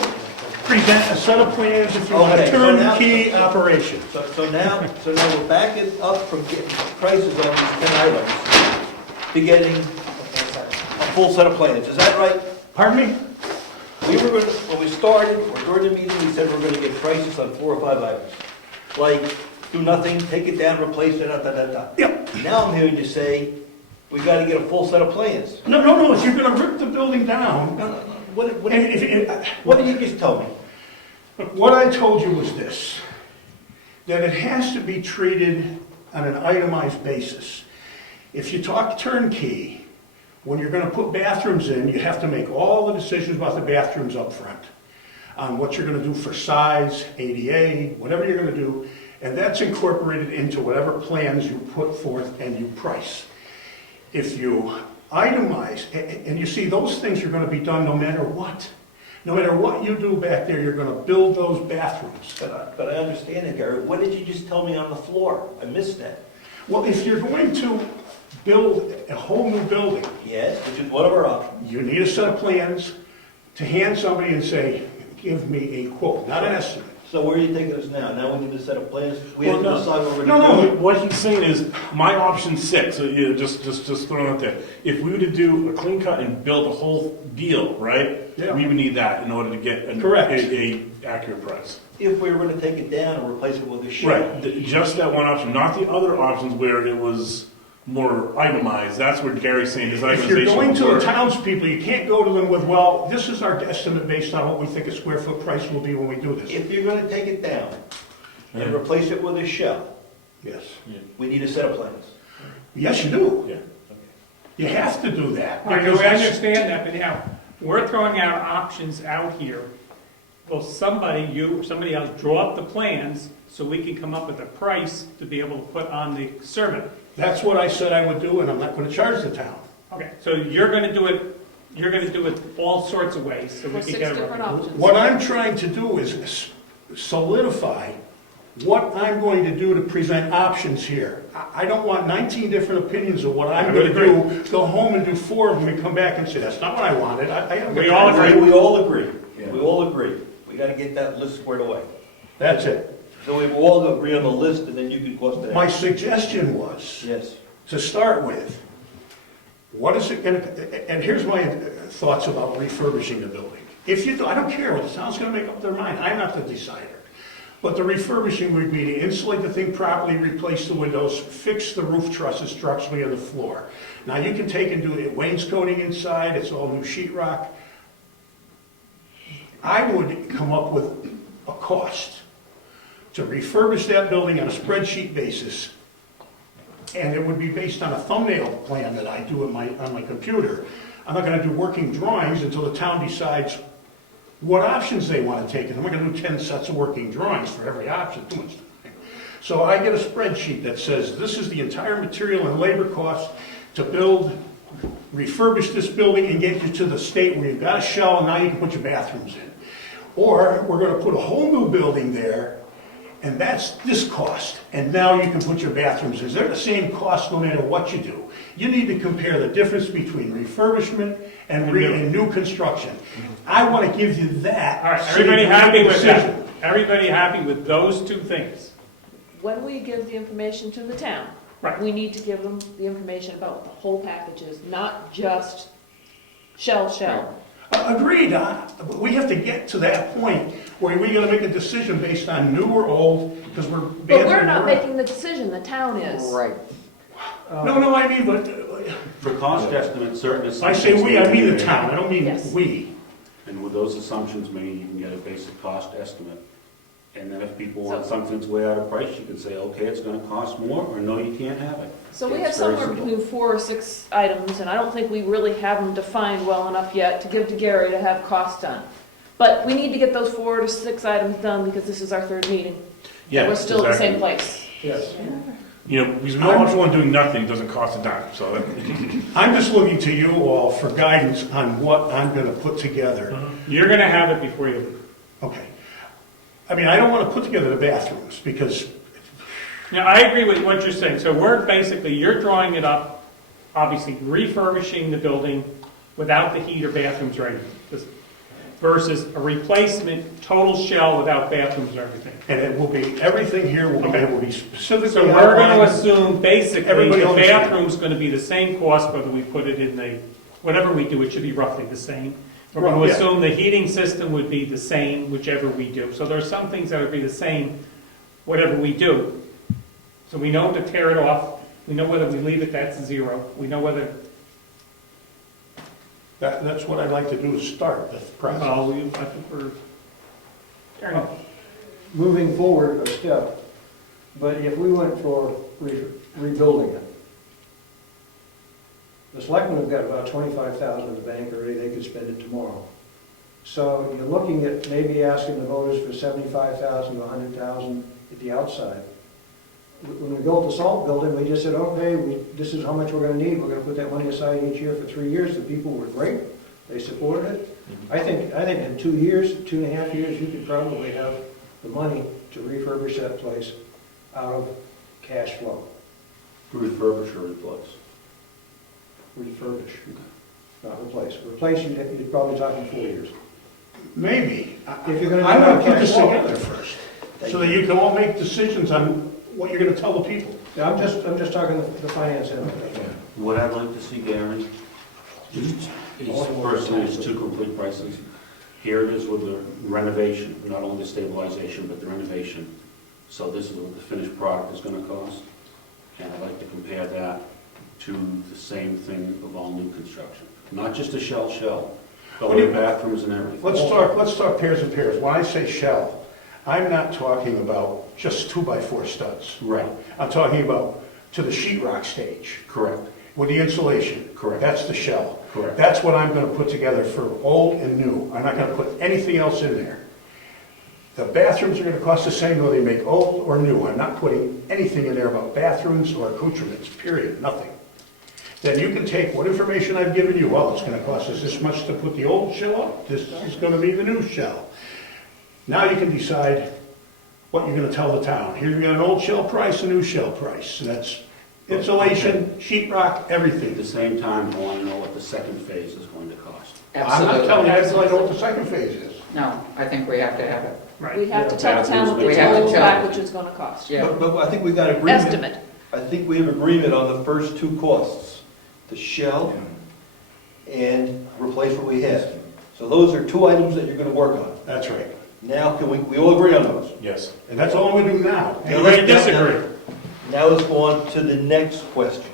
present a set of plans if you want a Okay, so now- turnkey operation. So now we're backing up from getting prices on these 10 items to getting a full set of plans. Is that right? Pardon me? We were going to, when we started, or during the meeting, we said we're going to get prices on 4 or 5 items. Like, do nothing, take it down, replace it, da. Yep. Now I'm hearing you say, we got to get a full set of plans. No, if you're going to rip the building down, No. What and what did you just tell me? what I told you was this, that it has to be treated on an itemized basis. If you talk turnkey, when you're going to put bathrooms in, you have to make all the decisions about the bathrooms up front, on what you're going to do for size, ADA, whatever you're going to do, and that's incorporated into whatever plans you put forth and you price. If you itemize, and you see, those things are going to be done no matter what. No matter what you do back there, you're going to build those bathrooms. But I understand it, Gary. What did you just tell me on the floor? I missed that. Well, if you're going to build a whole new building, Yes, which is one of our options. you need a set of plans to hand somebody and say, give me a quote, not an estimate. So where are you taking us now? Now we need a set of plans? We have to Well, no. decide what we're No, going to no. do? What he's saying is, my option 6, so yeah, just throwing it out there. If we were to do a clean cut and build a whole deal, right? Yeah. We would need that in order to get Correct. a accurate price. If we were going to take it down and replace it with a shell. Right, just that one option, not the other options where it was more itemized. That's where Gary's saying his If you're itemization going would to the work. townspeople, you can't go to them with, well, this is our guesstimate based on what we think a square foot price will be when we do this. If you're going to take it down and Yeah. replace it with a shell, Yes. we need a set of plans. Yes, you do. Yeah. You have to do that. All right, because I that's- understand that, but now, we're throwing out options out here. Will somebody, you or somebody else, draw up the plans so we can come up with a price to be able to put on the survey? That's what I said I would do, and I'm not going to charge the town. Okay, so you're gonna do it all sorts of ways, so we For can 6 get different it. options. What I'm trying to do is solidify what I'm going to do to present options here. I don't want 19 different opinions of what I'm I going would to do, go home and do 4 of them and come back and say, that's not what I wanted. I haven't got We time all for it. agree. We all agree. Yeah. We all agree. We got to get that list squared away. That's it. So we all agree on the list and then you can cost it My out. suggestion was, Yes. to start with, what is it gonna, and here's my thoughts about refurbishing the building. If you, I don't care what the town's gonna make up their mind, I'm not the decider. But the refurbishing would be to insulate the thing properly, replace the windows, fix the roof trusses structurally on the floor. Now, you can take and do it wainscoting inside, it's all new sheetrock. I would come up with a cost to refurbish that building on a spreadsheet basis, and it would be based on a thumbnail plan that I do on my computer. I'm not gonna do working drawings until the town decides what options they want to take, and I'm not going to do 10 sets of working drawings for every option, too much time. So I get a spreadsheet that says, this is the entire material and labor cost to build, refurbish this building and get you to the state where you've got a shell and now you can put your bathrooms in. Or we're going to put a whole new building there, and that's this cost, and now you can put your bathrooms in. They're the same cost no matter what you do. You need to compare the difference between refurbishment and new construction. I want to give you that. All right, so you everybody can make happy a with decision. that? Everybody happy with those two things? When we give the information to the town, Right. we need to give them the information about what the whole package is, not just shell. Agreed, but we have to get to that point where we're going to make a decision based on new or old, because we're But bouncing we're not around. making the decision, the town is. Right. No, I mean, but For cost estimates, certain I assumptions. say we, I mean the may be town, I don't mean Yes. we. And with those assumptions made, you can get a basic cost estimate. And then if people want So- something that's way out of price, you can say, okay, it's gonna cost more, or no, you can't have it. So we It's have very somewhere simple. between 4 or 6 items, and I don't think we really have them defined well enough yet to give to Gary to have costs done. But we need to get those 4 to 6 items done because this is our 3rd meeting. Yeah, We're still at the same exactly. place. Yes. You know, because no one doing nothing doesn't cost a dime, so that. I'm just looking to you all for guidance on what I'm going to put together. You're going to have it before you leave. Okay. I mean, I don't want to put together the bathrooms, because Now, I agree with what you're saying. So we're basically, you're drawing it up, obviously refurbishing the building without the heat or bathrooms or anything, versus a replacement, total shell without bathrooms or everything. and it will be, everything here will be, Okay. it will be specifically So we're going to outlined. assume basically Everybody the understand. bathroom's going to be the same cost whether we put it in the, whatever we do, it should be roughly the same. We're going Well, to yeah. assume the heating system would be the same, whichever we do. So there are some things that would be the same, whatever we do. So we know to tear it off. We know whether we leave it, that's 0. We know whether, That's what I'd like to do, is start the process. I think we're tearing it. Moving forward a step, but if we went for rebuilding it, the selectmen have got about 25,000 in the bank already, they could spend it tomorrow. So you're looking at maybe asking the voters for 75,000 to 100,000 at the outside. When we built the salt building, we just said, okay, this is how much we're gonna need, we're gonna put that money aside each year for 3 years, the people were great, they supported it. I think in 2 years, 2.5 years, you could probably have the money to refurbish that place out of cash flow. Refurbish or replace. Refurbish, not replace. Replace, you're probably talking 4 years. Maybe. If you're gonna I'm do going it to put this cash flow. together first, so that you can all make decisions on what you're going to tell the people. Yeah, I'm just talking the finance end of it. What I'd like to see, Gary, is personally, is 2 complete prices. Here it is with the renovation, not only the stabilization, but the renovation. So this is what the finished product is going to cost. And I'd like to compare that to the same thing of all new construction. Not just a shell, but with bathrooms and everything. Let's talk pairs and pairs. When I say shell, I'm not talking about just 2x4 studs. Right, I'm talking about to the sheetrock stage correct, with the insulation. Correct. That's the shell. correct. That's what I'm going to put together for old and new. I'm not going to put anything else in there. The bathrooms are going to cost the same whether they make old or new. I'm not putting anything in there about bathrooms or accoutrements, period, nothing. Then you can take what information I've given you. Well, it's going to cost us this much to put the old shell up. This is going to be the new shell. Now you can decide what you're going to tell the town. Here you got an old shell price, a new shell price. And that's insulation, sheetrock, everything. At the same time, I want to know what the second phase is going to cost. I'm not telling you until I know what the second phase is. No, I think we have to have it. We have to tell the town what We the have to total tell them. package is gonna cost. Yeah. But I think we got agreement. Estimate. I think we have agreement on the first two costs, the shell and replace what we have. So those are two items that you're gonna work on. That's right. Now, can we all agree on those? Yes. And that's all we do now. Anybody disagree? Now let's go on to the next question.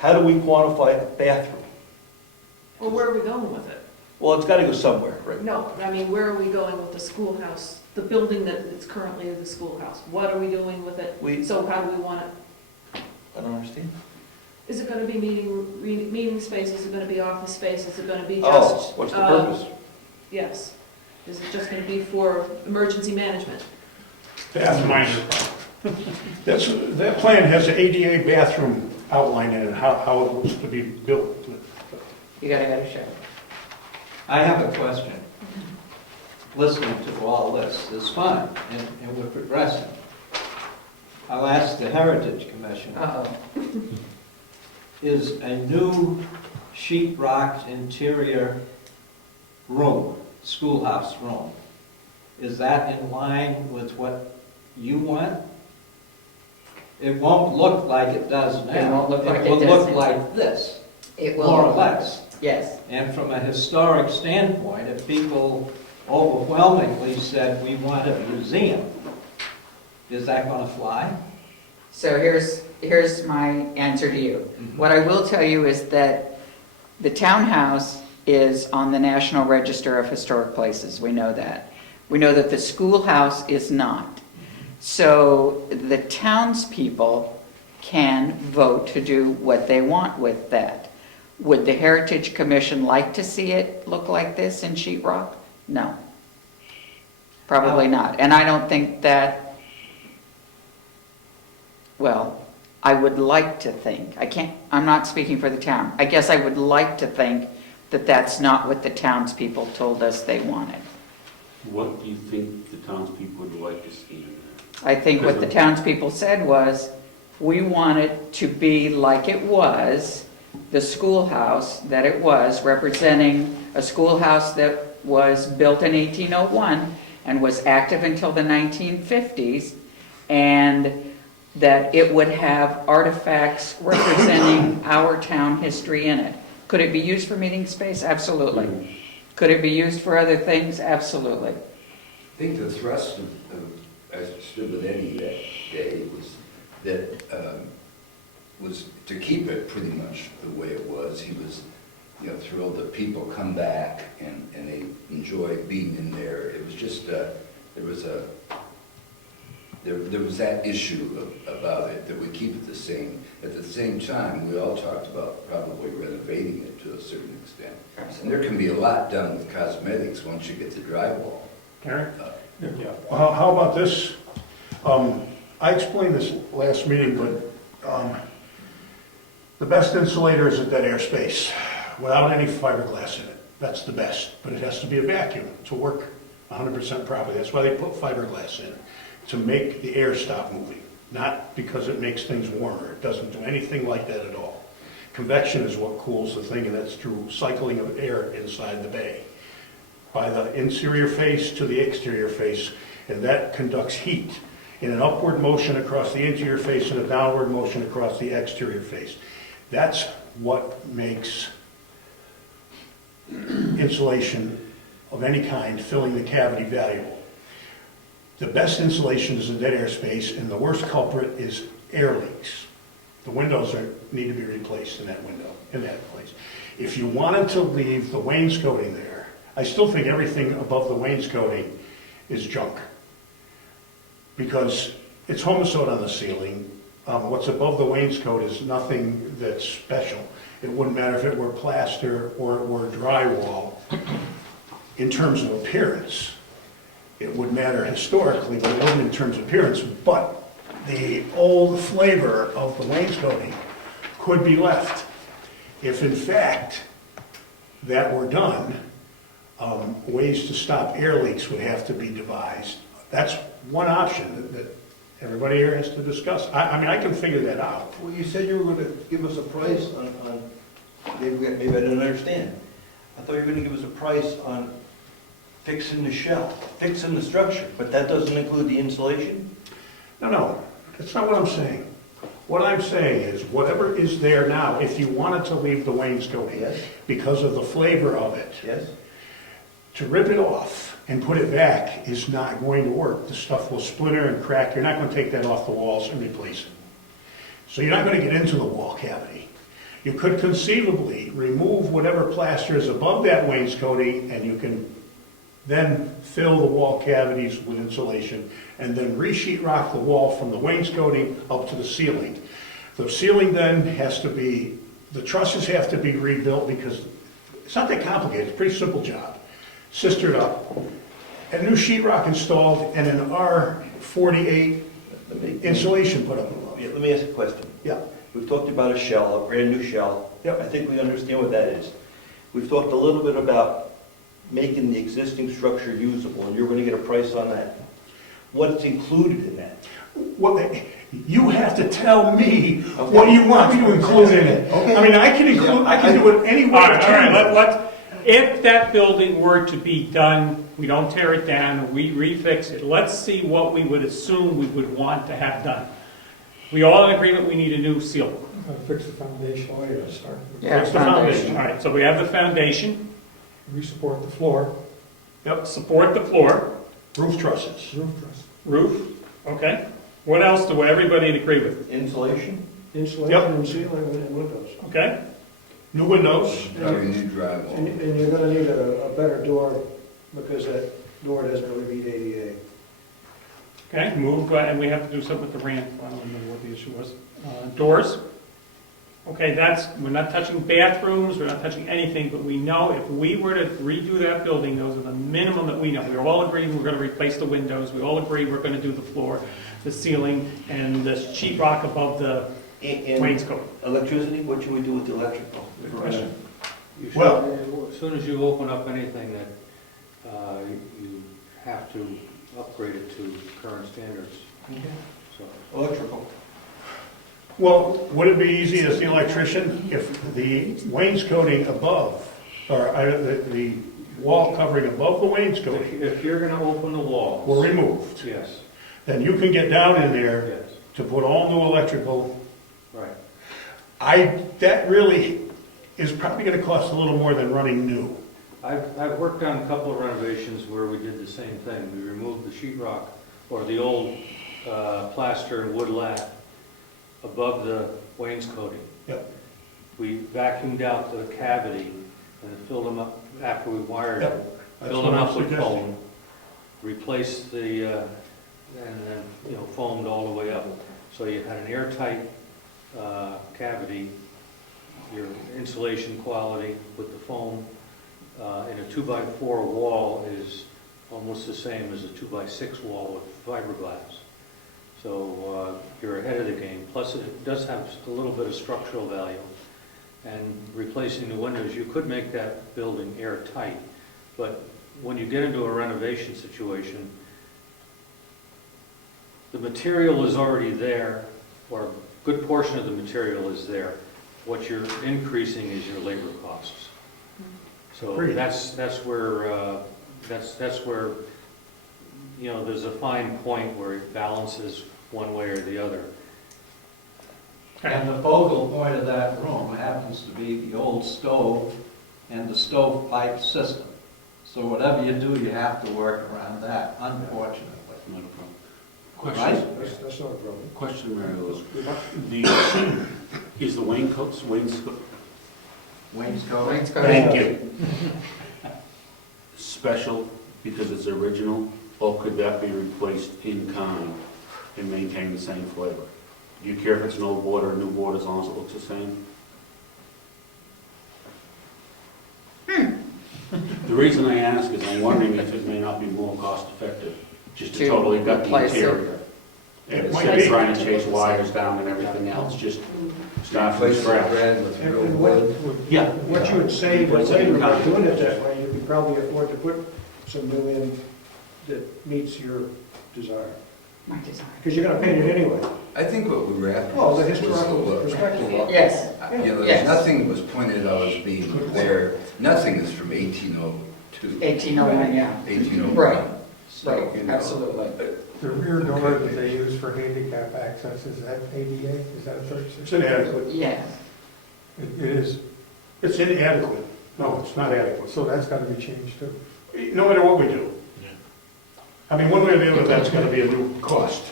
How do we quantify a bathroom? Well, where are we going with it? Well, it's gotta go somewhere, right? No, I mean, where are we going with the schoolhouse, the building that is currently the schoolhouse? What are we doing with it? So how do we want it? I don't understand. Is it gonna be meeting space? Is it gonna be office space? Is it gonna be Oh, just? what's the purpose? Yes. Is it just gonna be for emergency management? That's minor. That plan has an ADA bathroom outline in it, how it was to be built. You gotta go to show. I have a question. Listening to all this is fun, and we're progressing. I'll ask the Heritage Commission. Uh-oh. Is a new sheet-rocked interior room, schoolhouse room, is that in line with what you want? It won't look like it does now. It won't look like it will does look now. like this, It will. more or less. Yes. And from a historic standpoint, if people overwhelmingly said, we want a museum, is that going to fly? So here's my answer to you. What I will tell you is that the Townhouse is on the National Register of Historic Places. We know that. We know that the schoolhouse is not. So the townspeople can vote to do what they want with that. Would the Heritage Commission like to see it look like this in sheetrock? No. Probably not. And I don't think that, well, I would like to think, I'm not speaking for the town. I guess I would like to think that that's not what the townspeople told us they wanted. What do you think the townspeople would like to see in there? I think what the townspeople said was, we want it to be like it was, the schoolhouse that it was, representing a schoolhouse that was built in 1801 and was active until the 1950s, and that it would have artifacts representing our town history in it. Could it be used for meeting space? Absolutely. Could it be used for other things? Absolutely. I think the thrust of I stood with Eddie that day was to keep it pretty much the way it was. He was, thrilled that people come back and they enjoy being in there. It was just there was that issue about it, that we keep it the same. At the same time, we all talked about probably renovating it to a certain extent. And there can be a lot done with cosmetics once you get the drywall. Karen? Yeah. Well, how about this? I explained this last meeting, but the best insulator is a dead air space without any fiberglass in it. That's the best, but it has to be a vacuum to work 100% properly. That's why they put fiberglass in, to make the air stop moving, not because it makes things warmer. It doesn't do anything like that at all. Convection is what cools the thing, and that's through cycling of air inside the bay, by the interior face to the exterior face, and that conducts heat in an upward motion across the interior face and a downward motion across the exterior face. That's what makes insulation of any kind filling the cavity valuable. The best insulation is a dead air space, and the worst culprit is air leaks. The windows need to be replaced in that place. If you wanted to leave the wainscoting there, I still think everything above the wainscoting is junk, because it's homicide on the ceiling. What's above the wainscot is nothing that's special. It wouldn't matter if it were plaster or it were drywall. In terms of appearance, it would matter historically, but it wouldn't in terms of appearance. But the old flavor of the wainscoting could be left. If in fact that were done, ways to stop air leaks would have to be devised. That's one option that everybody here has to discuss. I mean, I can figure that out. Well, you said you were going to give us a price on maybe I didn't understand. I thought you were going to give us a price on fixing the shell, fixing the structure, but that doesn't include the insulation? No. That's not what I'm saying. What I'm saying is, whatever is there now, if you wanted to leave the wainscoting, Yes. because of the flavor of it, Yes? to rip it off and put it back is not going to work. The stuff will splinter and crack. You're not going to take that off the walls and replace it. So you're not going to get into the wall cavity. You could conceivably remove whatever plaster is above that wainscoting, and you can then fill the wall cavities with insulation, and then re-sheet rock the wall from the wainscoting up to the ceiling. The ceiling then has to be, the trusses have to be rebuilt, because it's not that complicated, it's a pretty simple job. Sistered up, a new sheetrock installed, and an R48 insulation put up above. Let me ask a question. Yeah. We've talked about a shell, a brand new shell. Yep. I think we understand what that is. We've talked a little bit about making the existing structure usable, and you're going to get a price on that. What's included in that? What, you have to tell me what you want me to include in it. I mean, I can include, I can do it any way All I right, can. let's, if that building were to be done, we don't tear it down, we refix it, let's see what we would assume we would want to have done. We all in agreement we need a new ceiling. Fix the foundation. Oh, yeah, start. Yeah, Fix the foundation. All right, so we have the foundation. Re-support the floor, Yep, support the floor. Roof trusses. roof truss. Roof, okay. What else do everybody agree with? Insulation? Insulation and ceiling and windows. Okay? New windows. Probably new drywall. And you're gonna need a better door, because that door doesn't really meet ADA. Okay, move, and we have to do something with the ramp, I don't remember what the issue was. Doors. Okay, we're not touching bathrooms, we're not touching anything, but we know if we were to redo that building, those are the minimum that we know. We're all agreeing we're gonna replace the windows, we all agree we're gonna do the floor, the ceiling, and the sheetrock above the And wainscot. electricity, what should we do with the electrical? Good question. You should, Well- as soon as you open up anything that you have to upgrade it to current standards. So, Electrical. Well, would it be easy as the electrician if the wainscoting above, or the wall covering above the wainscoting if you're gonna open the walls. were removed? Yes, Then you can get down in there yes, to put all new electrical. right. That really is probably gonna cost a little more than running new. I've worked on a couple of renovations where we did the same thing. We removed the sheetrock, or the old plaster and wood lap above the wainscoting. Yep. We vacuumed out the cavity and filled them up after we wired Yep. it. That's Filled what them I'm up with suggesting. foam, replaced the, and then, foamed all the way up. So you had an airtight cavity, your insulation quality with the foam. And a 2x4 wall is almost the same as a 2x6 wall with fiberglass. So you're ahead of the game. Plus, it does have a little bit of structural value. And replacing the windows, you could make that building airtight. But when you get into a renovation situation, the material is already there, or a good portion of the material is there. What you're increasing is your labor costs. So Agreed. that's where, there's a fine point where it balances one way or the other. And the focal point of that room happens to be the old stove and the stovepipe system. So whatever you do, you have to work around that, unfortunately. Not a problem. Right? Question, That's not a problem. question, Mary Lou. Is the wainscot, Wainscoting. Thank you. special because it's original, or could that be replaced in kind and maintain the same flavor? Do you care if it's an old board or a new board as long as it looks the same? The reason I ask is I'm wondering if it may not be more cost effective just to To totally gut the replace it. interior. It Instead might of be. trying to chase wires down and everything else, just start from Replace the scratch. brand with real And wood. Yeah. what you would save Replace it later in by kind. doing it that way, you could probably afford to put some new in that meets your desire. My design. Because you're gonna paint it anyway. I think what we were after Well, the was the historical look. perspective. Yes. There's Yes. nothing that was pointed out as being there, nothing is from 1802. 1801, yeah. 1801. Right, So, right, you know, absolutely. The rear door that they use for handicap access, is that ADA? Is that a 36? It's inadequate. Yes. It is, It's inadequate. No, it's not adequate. so that's got to be changed too. No matter what we do. I mean, one way or the other, that's gonna be a new cost,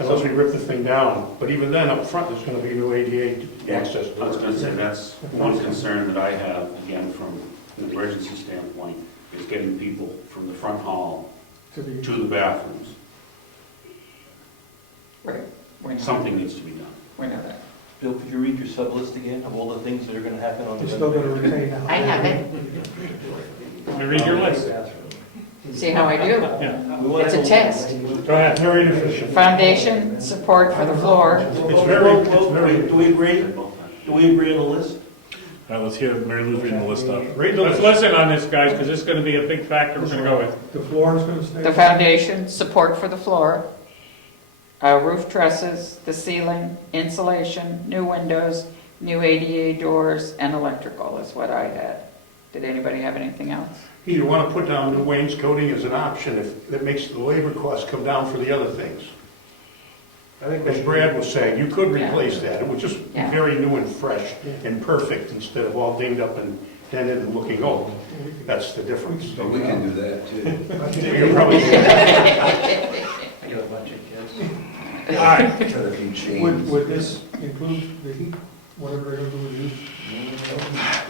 unless we rip the thing down. But even then, up front, there's gonna be a new ADA access. I was gonna say, that's one concern that I have, again, from an emergency standpoint, is getting people from the front hall To be, to the bathrooms. Right. We know- Something needs to be done. We know that. Bill, could you read your sub list again of all the things that are gonna happen on the you're still going to retain. I have it. Let me read your list. See how I do? Yeah, It's a test. go ahead. Very inefficient. Foundation, support for the floor. It's very, Do we agree? Do we agree on the list? All right, let's hear Mary Lou's reading the list up. read the Let's list. listen on this, guys, because this is going to be a big factor we're going to go with. The floor is going to stay? The foundation, support for the floor. Roof trusses, the ceiling, insulation, new windows, new ADA doors, and electrical is what I had. Did anybody have anything else? You want to put down new wainscoting as an option if that makes the labor costs come down for the other things. I think we As should- Brad was saying, you could replace that. It would just be Yeah. very new and fresh and perfect instead of all dinged up and dented and looking old. That's the difference. But we can do that too. You're probably, I got a bunch of kids. all right. Cut a few chains. Would this include the heat, whatever it is?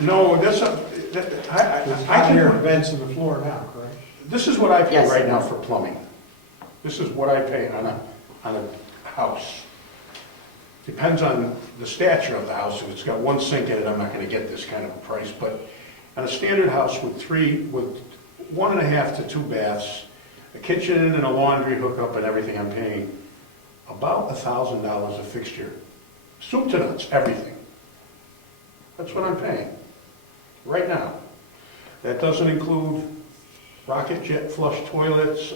No, that's, I I hear can, vents in the floor now, correct? this is what I pay Yes. right now for plumbing. This is what I pay on a house. Depends on the stature of the house. If it's got one sink in it, I'm not gonna get this kind of a price, but on a standard house with 1.5 to 2 baths, a kitchen and a laundry hookup and everything, I'm paying about $1,000 a fixture. Soup to nuts, everything. That's what I'm paying, right now. That doesn't include rocket jet flush toilets,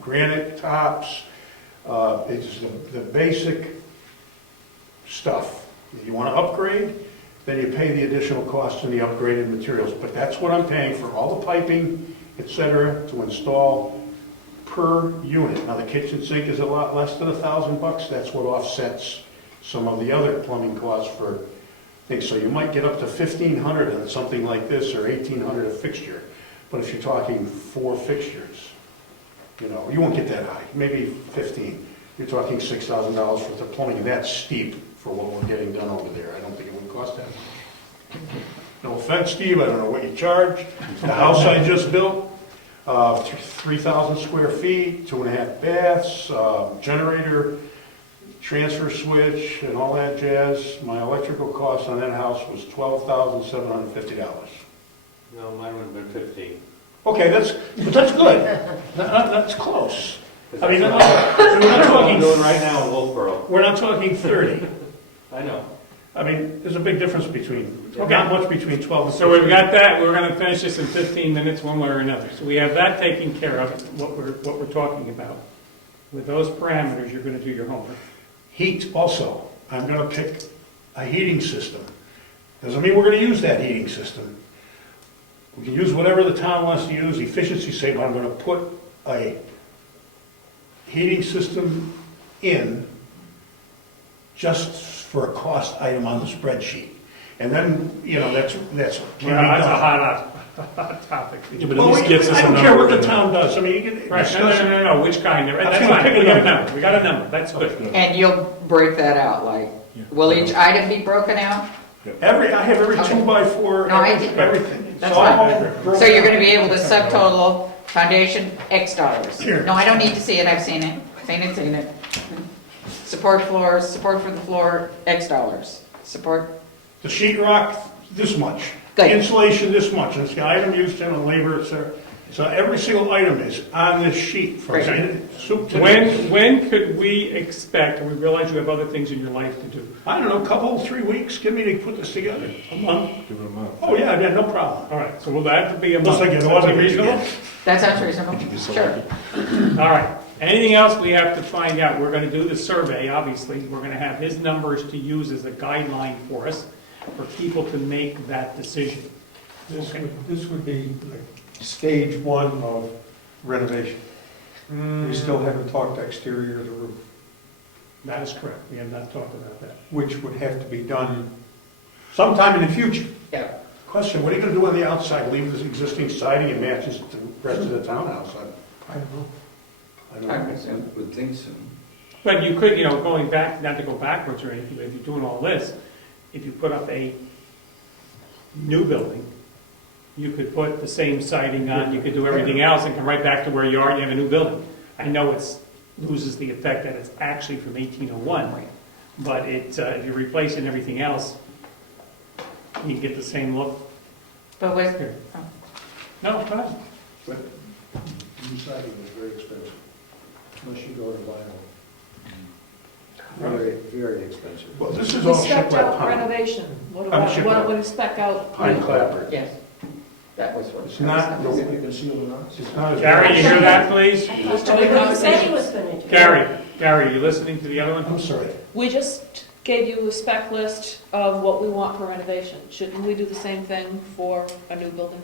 granite tops, it's the basic stuff. If you want to upgrade, then you pay the additional costs and the upgraded materials. But that's what I'm paying for all the piping, et cetera, to install per unit. Now, the kitchen sink is a lot less than $1,000. That's what offsets some of the other plumbing costs for things. So you might get up to $1,500 on something like this, or $1,800 a fixture. But if you're talking 4 fixtures, you know, you won't get that high, maybe 15. You're talking $6,000 for the plumbing, and that's steep for what we're getting done over there. I don't think it would cost that much. No offense, Steve, I don't know what you charge. The house I just built, 3,000 square feet, 2.5 baths, generator, transfer switch, and all that jazz. My electrical cost on that house was $12,750. No, mine would have been 15. Okay, but that's good. That's close. I mean, we're not That's what I'm talking, doing right now in Wolfboro. we're not talking 30. I know. I mean, there's a big difference between, not much between 12 and 15. So we've got that, we're gonna finish this in 15 minutes, one way or another. So we have that taken care of, what we're talking about. With those parameters, you're gonna do your homework. Heat also. I'm gonna pick a heating system. Doesn't mean we're gonna use that heating system. We can use whatever the town wants to use, efficiency sake, but I'm gonna put a heating system in just for a cost item on the spreadsheet. And then, you know, that's can be That's a done. hot topic. Yeah, but at Well, least gets us I a don't number. care what the in there. town does. I mean, you can Right, discuss it. no, which kind, that's gonna fine, pick a we got a number. number, we got a number, that's good. And you'll break that out, like, will each item be broken out? I have every Okay. 2x4, No, I did. everything. That's It's all fine. broken So you're out. gonna be able to subtotal foundation X dollars. Here. No, I don't need to see it, I've seen it, seen it. Support floors, support for the floor, X dollars. Support, The sheet rock, this much. Good. Insulation, this much. And it's got item used in labor, et cetera. So every single item is on this sheet from Great. soup to nuts. When could we expect, and we realize you have other things in your life to do? I don't know, couple, 3 weeks, give me to put this together. A month? Give it a month. Oh, yeah, no problem. All right, so will that be a month? Unless I get That's audited reasonable? again. that sounds reasonable, sure. All right, anything else we have to find out? We're gonna do the survey, obviously, we're gonna have his numbers to use as a guideline for us, for people to make that decision. This would be like stage 1 of renovation. We still haven't talked exterior of the roof, That is correct, we have not talked about that. which would have to be done sometime in the future. Yeah. Question, what are you gonna do on the outside? Leave this existing siding and matches the rest of the townhouse? I don't know. I don't I know. presume. I would think so. But you could, going back, not to go backwards or anything, but if you're doing all this, if you put up a new building, you could put the same siding on, you could do everything else and come right back to where you are, you have a new building. I know it's, loses the effect that it's actually from 1801, but if you're replacing everything else, you get the same look. But with, Here. No, go ahead. But new siding is very expensive, unless you go to vinyl. Very, very expensive. Well, this is We all spec'd shipped out by pine. renovation. What I'm about, shipped why by- don't we spec out? Pine clapper. yes, that was what. It's not, You can seal the knots. it's not as. Gary, you hear that, please? I thought that's what he said he was gonna do. Gary, you listening to the other one? I'm sorry. We just gave you a spec list of what we want for renovation. Shouldn't we do the same thing for a new building?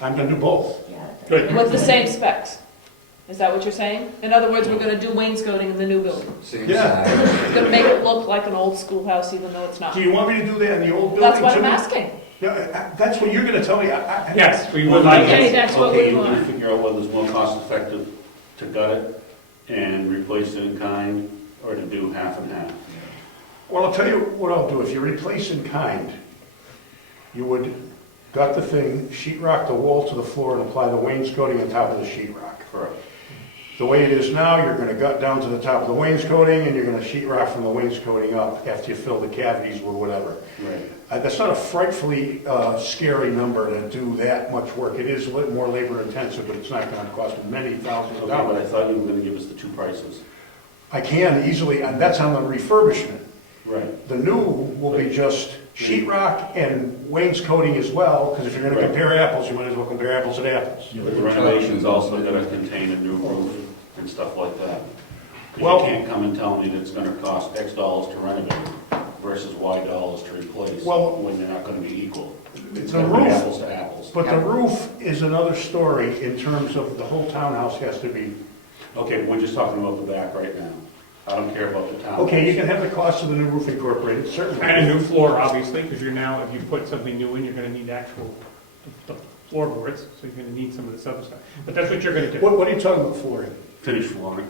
I'm gonna do both. Yeah. Good. With the same specs? Is that what you're saying? In other words, we're gonna do wainscoting in the new building. Same Yeah. size. It's gonna make it look like an old schoolhouse even though it's not. Do you want me to do that in the old building? That's what I'm too? asking. Yeah, that's what you're gonna tell me. Yes, we would like Okay, it. that's what Okay, we you want to want. figure out whether it's more cost effective to gut it and replace it in kind, or to do half and half. Well, I'll tell you what I'll do. If you replace in kind, you would gut the thing, sheet rock the wall to the floor, and apply the wainscoting on top of the sheet rock. Correct. The way it is now, you're gonna gut down to the top of the wainscoting, and you're gonna sheet rock from the wainscoting up after you fill the cavities or whatever. Right. That's not a frightfully scary number to do that much work. It is a little more labor intensive, but it's not gonna cost many thousands of Okay, but I dollars. thought you were going to give us the two prices. I can easily, and that's on the refurbishment. Right. The new will be just sheet rock and wainscoting as well, because if you're gonna Right. compare apples, you might as well compare apples and apples. But the renovation's also going to contain a new roof and stuff like that. 'Cause Well- you can't come and tell me that it's going to cost X dollars to renovate versus Y dollars to replace, Well- when they're not going to be equal. It's The going to be roof- apples to apples. But the roof is another story in terms of the whole townhouse has to be. Okay, we're just talking about the back right now. I don't care about the town. Okay, you can have the cost of the new roof incorporated, certainly. And a new floor, obviously, because you're now, if you put something new in, you're gonna need actual the floorboards, so you're gonna need some of this other stuff. But that's what you're gonna do, What are you talking about flooring? Finished flooring.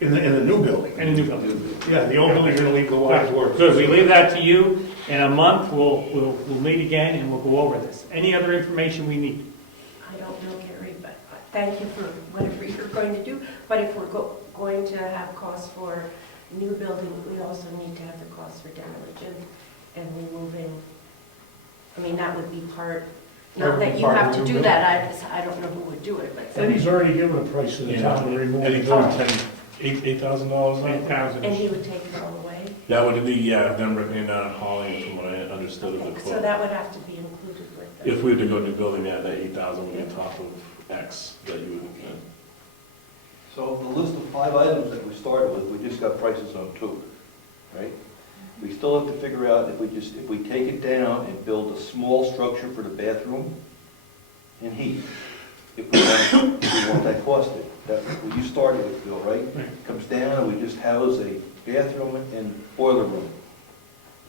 In the new building? in a new building. Yeah, the old building, you're gonna leave the wide doors. Good, we leave that to you. In a month, we'll meet again and we'll go over this. Any other information we need? I don't know, Gary, but thank you for whatever you're going to do. But if we're going to have costs for new building, we also need to have the costs for demolition and removing. I mean, that would be part, not that you have to do that, I don't know who would do it, but. Eddie's already given a price to the town to remove the $8,000 on it? 8,000. And he would take it all away? That would be, yeah, them ripping it down and hauling it from what I understood of the Okay, so quote. that would have to be included with the. If we were to go new building, yeah, that 8,000 would be on top of X that you would, So the list of 5 items that we started with, we just got prices on 2, right? We still have to figure out if we take it down and build a small structure for the bathroom and heat. If we want that costed. That's what you started with, Bill, right? Right. Comes down and we just house a bathroom and boiler room.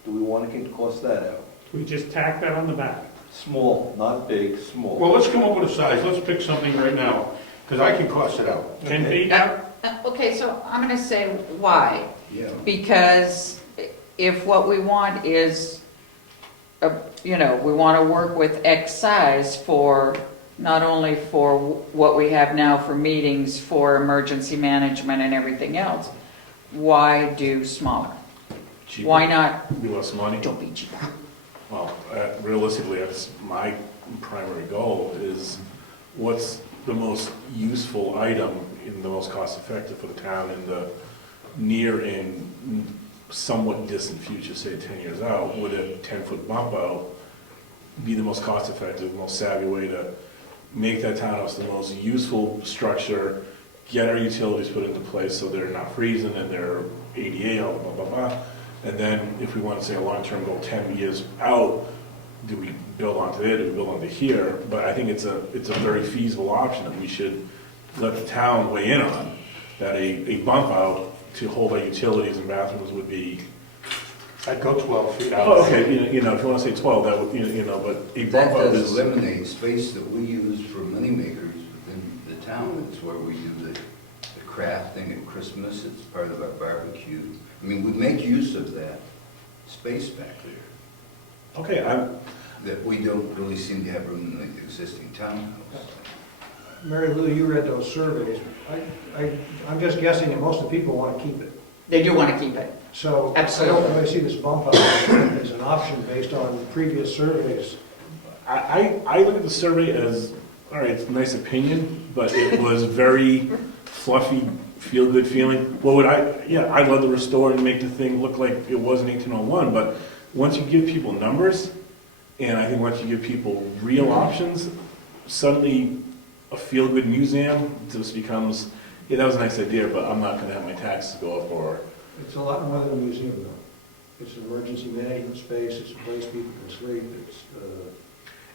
Do we want to cost that out? We just tack that on the back. Small, not big, small. Well, let's come up with a size. Let's pick something right now, because I can cost it out. 10 feet? Okay, so I'm going to say why. Yeah. Because if what we want is, we want to work with X size for, not only for what we have now for meetings, for emergency management and everything else, why do smaller? cheaper. Why not? Be less money. Don't be cheaper. Well, realistically, that's my primary goal is what's the most useful item and the most cost effective for the town in the near and somewhat distant future, say 10 years out, would a 10-foot bump out be the most cost effective, most savvy way to make that townhouse the most useful structure, get our utilities put into place so they're not freezing and they're ADA, blah, blah, blah. And then if we want to say a long-term goal, 10 years out, do we build onto there, do we build onto here? But I think it's a very feasible option that we should let the town weigh in on, that a bump out to hold our utilities and bathrooms would be, I'd go 12 feet. oh, okay, you know, if you want to say 12, that would, you know, but a That bump out does is. eliminate space that we use for moneymakers within the town. It's where we do the crafting at Christmas, it's part of our barbecue. I mean, we make use of that space back there Okay, that we don't really seem to have room in the existing townhouse. Mary Lou, you read those surveys. I'm just guessing that most of the people want to keep it. They do want to keep it. So Absolutely. I don't really see this bump out as an option based on previous surveys. I look at the survey as, all right, it's a nice opinion, but it was very fluffy, feel-good feeling. What would I'd love to restore and make the thing look like it was in 1801, but once you give people numbers, and I think once you give people real options, suddenly a feel-good museum just becomes, yeah, that was a nice idea, but I'm not gonna have my taxes go up, or, It's a lot more than a museum, though. It's an emergency management space, it's a place people can sleep, it's,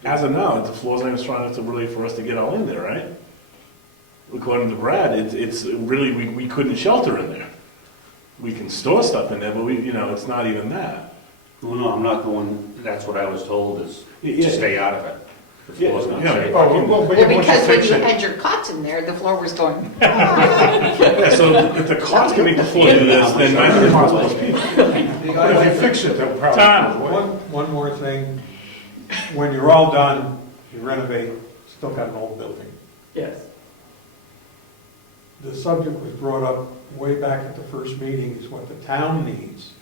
as of now, the floor's not even strong enough to really, for us to get all in there, right? According to Brad, it's really, we couldn't shelter in there. We can store stuff in there, but it's not even that. Well, no, I'm not going, that's what I was told, is Yeah. to stay out of it. The floor's not Yeah. safe. Oh, well, but Well, once you because when fix you it, had your cots in there, the floor was going, Yeah, so if the cost can make the floor do this, then might be possible. but if you fix it, they'll probably. Tom. One more thing, when you're all done, you renovate, still got an old building. yes. The subject was brought up way back at the first meeting, is what the town needs,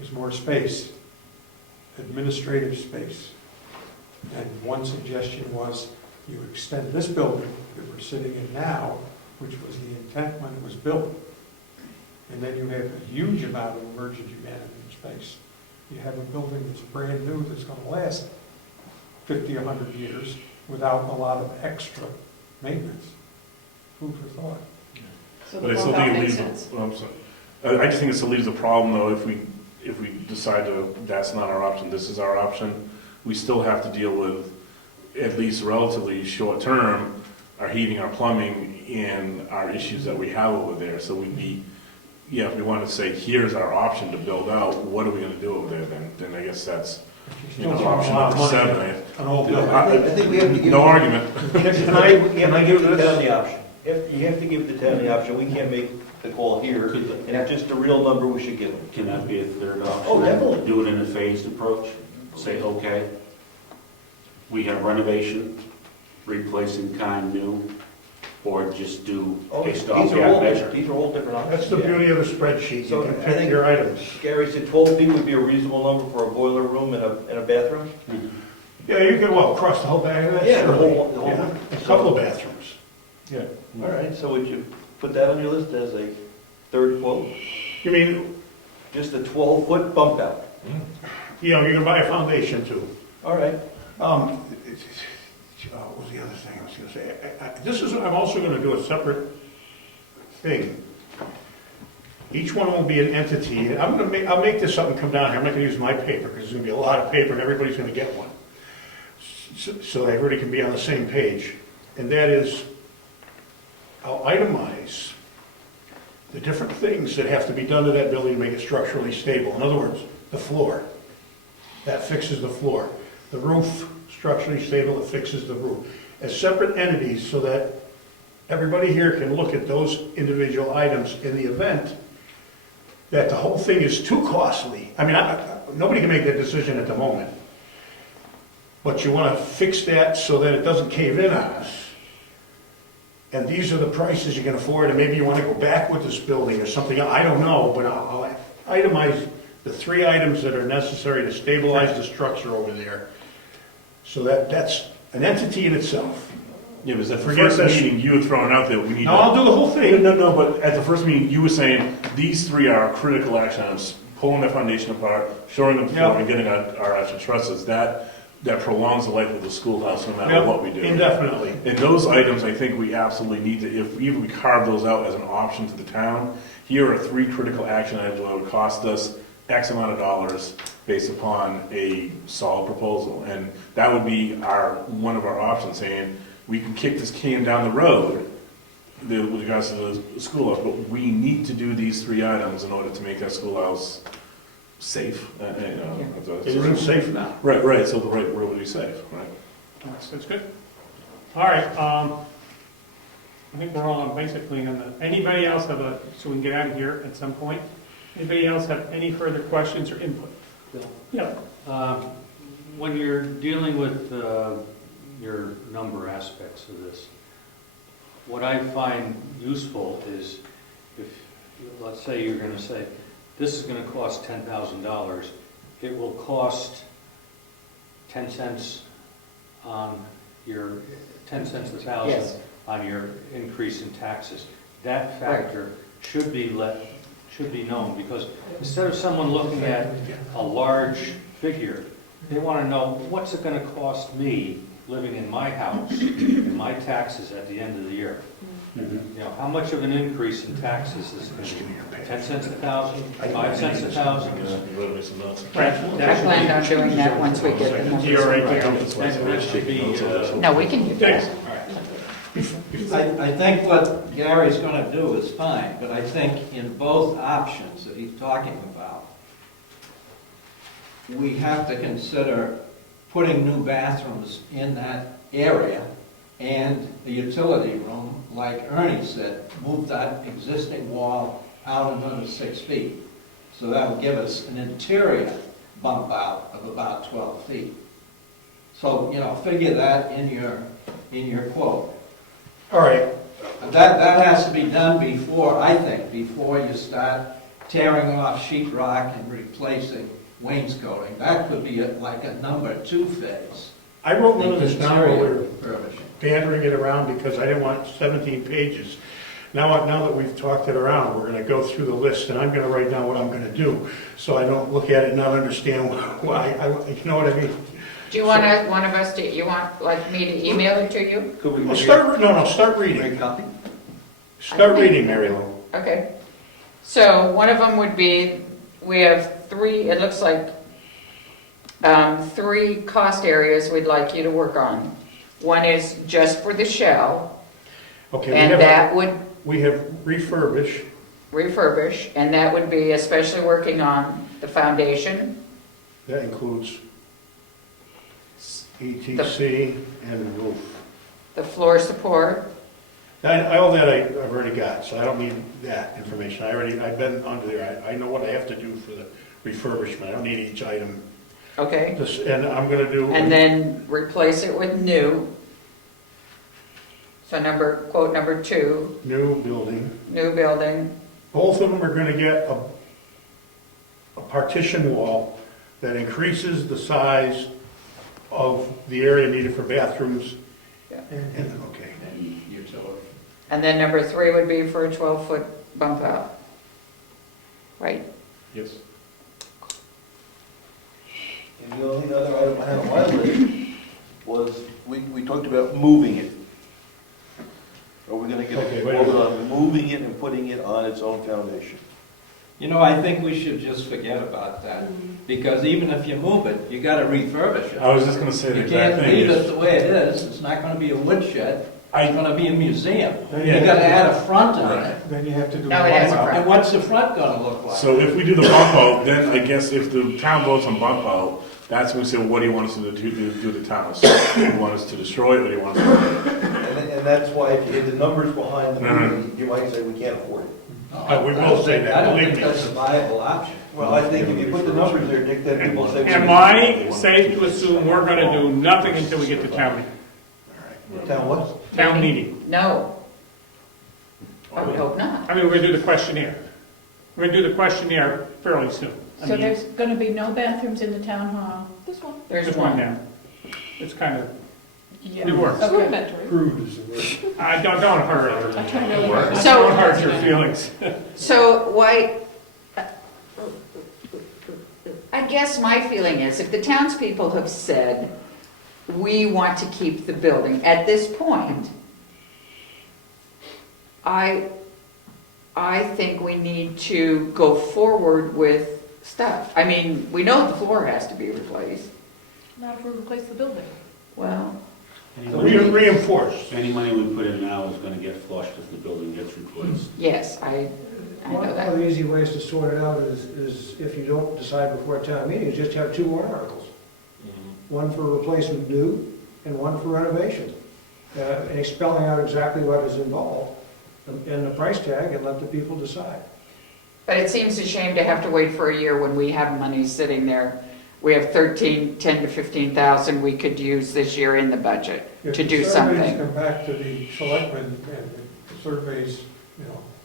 is more space, administrative space. And one suggestion was you extend this building that we're sitting in now, which was the intent when it was built. And then you have a huge amount of emergency management space. You have a building that's brand new, that's gonna last 50, 100 years without a lot of extra maintenance. Food for thought. So But the I still bump out think it makes leaves, sense. I'm sorry. I just think it still leaves a problem though, if we decide to, that's not our option, this is our option. We still have to deal with, at least relatively short term, our heating, our plumbing, and our issues that we have over there. So we'd be, if we want to say, here's our option to build out, what are we gonna do over there then? I guess that's, option number 7. An old You know, building. I think we have to give. No argument. Can I give the town the option? You have to give the town the option, we can't make the call here, and if just a real number, we should give them. Can that be a third option? Oh, definitely. Do it in a phased approach, say, okay, we have renovation, replacing kind new, or just do Oh, a these stopgap are all, measure. these are all different options. That's the beauty of the spreadsheet, So, you can I pick think- your items. Gary said 12 feet would be a reasonable number for a boiler room and a bathroom? Yeah, you can, across the whole back of that? Yeah, the surely. whole- Yeah, a couple of bathrooms. Yeah. All right, so would you put that on your list as a third quote? You mean, Just a 12-foot bump out? you're gonna buy a foundation too. All right. What was the other thing I was gonna say? I'm also gonna do a separate thing. Each one will be an entity. I'll make this up and come down here. I'm not gonna use my paper, because there's gonna be a lot of paper and everybody's gonna get one. So everybody can be on the same page. And that is, I'll itemize the different things that have to be done to that building to make it structurally stable. In other words, the floor, that fixes the floor. The roof, structurally stable, it fixes the roof. As separate entities so that everybody here can look at those individual items in the event that the whole thing is too costly. I mean, nobody can make that decision at the moment. But you want to fix that so that it doesn't cave in on us. And these are the prices you can afford, and maybe you want to go back with this building or something, I don't know, but I'll itemize the 3 items that are necessary to stabilize the structure over there. So that's an entity in itself. Yeah, because at the Forget first this. meeting, you were throwing out that we need No, I'll do the whole thing. No, but at the first meeting, you were saying these 3 are critical action items, pulling the foundation apart, shoring the floor, Yep. and getting our actual trusses. That prolongs the life of the schoolhouse no matter Yep, what we do. indefinitely. And those items, I think we absolutely need to, if even we carve those out as an option to the town, here are 3 critical action items that would cost us X amount of dollars based upon a solid proposal. And that would be one of our options, saying, we can kick this can down the road with regards to the schoolhouse, but we need to do these 3 items in order to make that schoolhouse safe. It isn't safe now. Right, so the right word would be safe, right? That's good. All right, I think we're all basically on the, anybody else have so we can get out of here at some point? Anybody else have any further questions or input? Bill? Yeah. When you're dealing with your number aspects of this, what I find useful is if, let's say you're going to say, this is going to cost $10,000, it will cost 10 cents on your, 10 cents a thousand Yes. on your increase in taxes. That factor should be known, because instead of someone looking at a large figure, they want to know, what's it going to cost me living in my house, and my taxes at the end of the year? Mhm. You know, how much of an increase in taxes is it going to be? 10 cents a thousand, 5 cents a thousand? Right. I planned on doing that once we get the numbers. You're right there. That should be, No, we can do Thanks. that. I think what Gary's gonna do is fine, but I think in both options that he's talking about, we have to consider putting new bathrooms in that area and a utility room, like Ernie said, move that existing wall out another 6 feet. So that'll give us an interior bump out of about 12 feet. So, figure that in your quote. All right, That has to be done before, I think, before you start tearing off sheetrock and replacing wainscoting. That could be like a number 2 phase. I wrote none of this down while we Interior were refurbishing. bantering it around because I didn't want 17 pages. Now that we've talked it around, we're gonna go through the list, and I'm gonna write down what I'm gonna do, so I don't look at it and not understand why, you know what I mean? Do you want one of us to, you want like me to email it to you? Well, start reading. Start reading, Mary Lou. Okay. So one of them would be, we have 3, it looks like 3 cost areas we'd like you to work on. One is just for the shell, Okay, and that would we have refurbish, and that would be especially working on the foundation, that includes ETC and roof. the floor support, All that I've already got, so I don't need that information. I've been under there. I know what I have to do for the refurbishment. I don't need each item. okay? And I'm gonna do. And then replace it with new. So quote number 2, New building. new building, Both of them are gonna get a partition wall that increases the size of the area needed for bathrooms. Yeah. And, okay. And utility. and then number 3 would be for a 12-foot bump out. Right? Yes. And the only other item I had on my list was, we talked about moving it. Are we gonna get Okay, wait a quoted minute. on moving it and putting it on its own foundation? I think we should just forget about that, because even if you move it, you gotta refurbish it. I was just gonna say the You exact can't thing. leave it the way it is, it's not gonna be a woodshed, it's gonna be a museum. You Yeah. gotta add a front on it. Then you have to do. No, it has a one out. front. And what's the front gonna look like? So if we do the bump out, then I guess if the town votes on bump out, that's when we say, well, what do you want us to do the townhouse? Do you want us to destroy it, or do you want us to? And that's why if you get the numbers behind the Mhm. movie, you might say we can't afford it. No, We will I don't say think- that, I don't believe think me. that's a viable option. Well, I think if you put the numbers there, Dick, then people say. Am I safe to assume we're gonna do nothing until we get to town meeting? Town what? Town meeting. No. I would hope not. I mean, we're gonna do the questionnaire. We're gonna do the questionnaire fairly soon. I So mean, there's gonna be no bathrooms in the town hall? This one? There's There's one one. now. It's kind of, Yeah. it works. It's rudimentary. Crude is the word. I don't hurt it. I try really hard. So- Don't hurt your feelings. So why, I guess my feeling is, if the townspeople have said, we want to keep the building, at this point, I think we need to go forward with stuff. I mean, we know the floor has to be replaced. Not if we replace the building. Well, We reinforce. Any money we put in now is gonna get flushed if the building gets replaced. Yes, I know One of that. the easy ways to sort it out is if you don't decide before a town meeting, is just have two warrant articles. One for replacement new and one for renovation. And spelling out exactly what is involved and the price tag and let the people decide. But it seems a shame to have to wait for a year when we have money sitting there. We have 10 to 15,000 we could use this year in the budget to do If the something. surveys come back to the selectmen, and the surveys,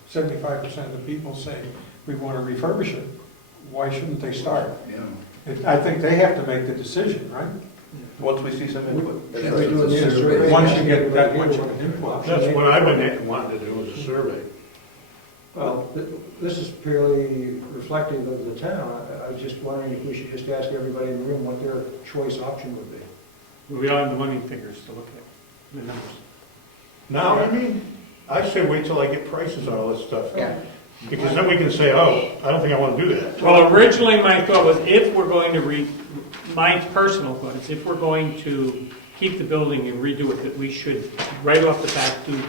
75% of the people say, we want to refurbish it, why shouldn't they start? I think they have to make the decision, right? Once we see some input. Should we do a survey? Once you get that much of an input. That's what I've been wanting to do, is a survey. Well, this is purely reflective of the town. I was just wondering if we should just ask everybody in the room what their choice option would be. We don't have the money figures to look at, the numbers. Now, I say wait till I get prices on all this stuff. Yeah. Because then we can say, oh, I don't think I want to do that. Well, originally, my thought was if we're going to my personal thought is if we're going to keep the building and redo it, that we should, right off the bat, do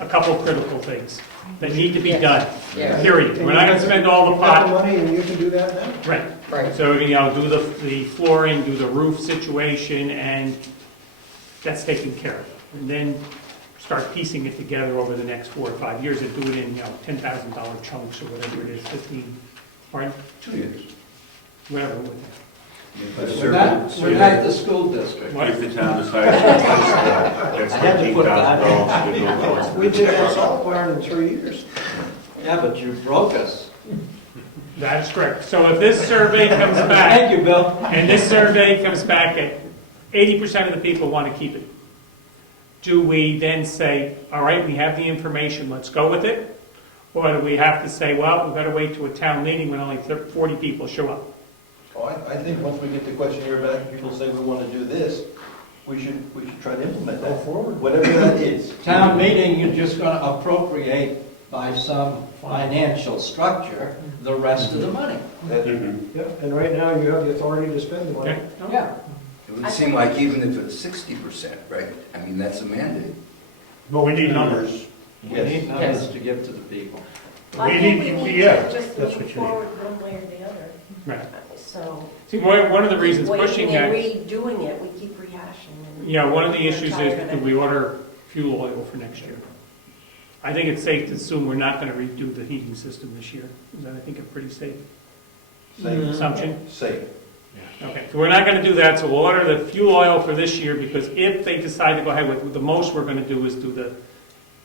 a couple critical things that need to be done, Yeah. period. We're not gonna spend all the You've got the pot. money and you can do that now? Right. Right. So, do the flooring, do the roof situation, and that's taken care of. And then start piecing it together over the next 4 or 5 years and do it in, $10,000 chunks or whatever it is, 15, pardon? 2 years. Whatever. We're not the school district. If the town decides to replace that, that's $13,000 to go towards the We did that salt barn in 3 years. Yeah, but you broke us. That is correct. So if this survey comes back, Thank you, Bill. and this survey comes back at 80% of the people want to keep it, do we then say, all right, we have the information, let's go with it? Or do we have to say, well, we've got to wait to a town meeting when only 40 people show up? Oh, I think once we get the questionnaire back, and people say we want to do this, we should try to implement that. Go forward. Whatever that is. Town meeting, you're just gonna appropriate by some financial structure the rest of the money. Yep, and right now you have the authority to spend the money. Okay? Yeah. It would seem like even if it's 60%, right? I mean, that's a mandate. But we need numbers. We need numbers to give to the people. I think we need yeah, to just that's move what you need. forward one way or the other. Right. So, See, one of the reasons pushing waiting and that, redoing it, we keep rehashing. one of the We're issues tired is, of could it. we order fuel oil for next year? I think it's safe to assume we're not going to redo the heating system this year. Is that, I think, a pretty safe assumption? Safe. Okay, so we're not going to do that, so we'll order the fuel oil for this year, because if they decide to go ahead with, the most we're going to do is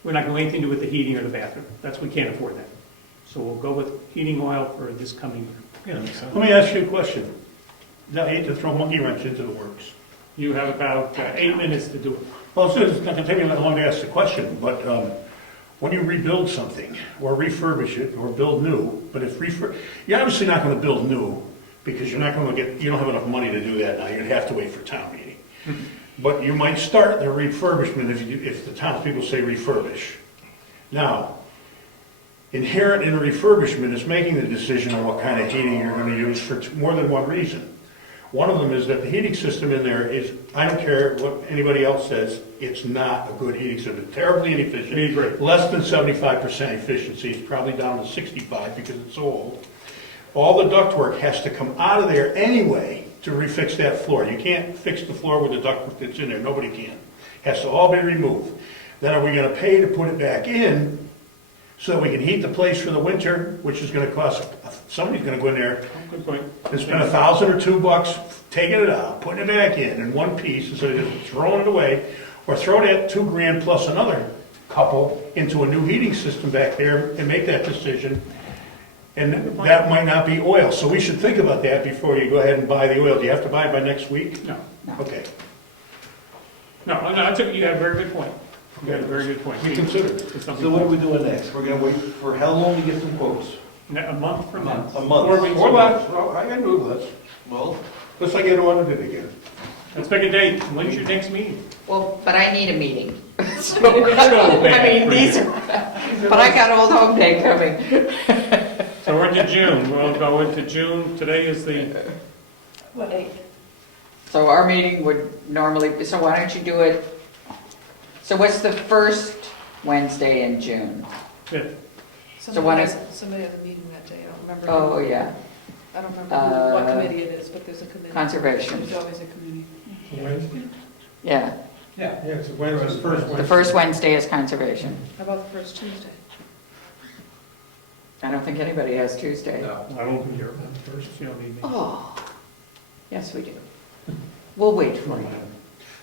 we're not going to do anything to do with the heating or the bathroom. We can't afford that. So we'll go with heating oil for this coming year. Let me ask you a question. Now, I hate to throw a monkey wrench into the works. You have about 8 minutes to do it. Well, it's not going to take me that long to ask the question, but when you rebuild something, or refurbish it, or build new, but if you're obviously not going to build new, because you don't have enough money to do that now, you'd have to wait for town meeting. But you might start the refurbishment if the townspeople say refurbish. Now, inherent in a refurbishment is making the decision on what kind of heating you're going to use for more than one reason. One of them is that the heating system in there is, I don't care what anybody else says, it's not a good heating system. It's terribly inefficient. We agree. Less than 75% efficiency. It's probably down to 65 because it's so old. All the ductwork has to come out of there anyway to refix that floor. You can't fix the floor with the ductwork that's in there. Nobody can. It has to all be removed. Then are we going to pay to put it back in so that we can heat the place for the winter, which is going to cost, somebody's going to go in there Good point. and spend $1,000 or $2 taking it out, putting it back in one piece instead of just throwing it away, or throw that $2,000 plus another couple into a new heating system back there and make that decision. And that might not be oil. So we should think about that before you go ahead and buy the oil. Do you have to buy it by next week? No. Okay. No, you have a very good point. You have a very good point. We consider it. It's So something- what are we doing next? We're gonna wait for how long to get some quotes? A month from now. A month. 4 weeks. Well, I can do this. Well, Let's like get audited again. Let's pick a date. When's your next meeting? Well, but I need a meeting. So, go back. I mean, but I got Old Home Day coming. So we're into June. We'll go into June. Today is the What, So our meeting would normally, be. So why don't you do it, so what's the first Wednesday in June? Fifth. Somebody has- Somebody has a meeting that day, I don't remember. Oh, yeah, I don't remember what committee it is, but there's a committee. conservation, There's always a committee. Wednesday? yeah. Yeah. Yeah, it's Wednesday, the first Wednesday. The first Wednesday is conservation. How about the first Tuesday? I don't think anybody has Tuesday. No. I won't be here first, you don't need me. Oh, yes, we do. We'll wait for you.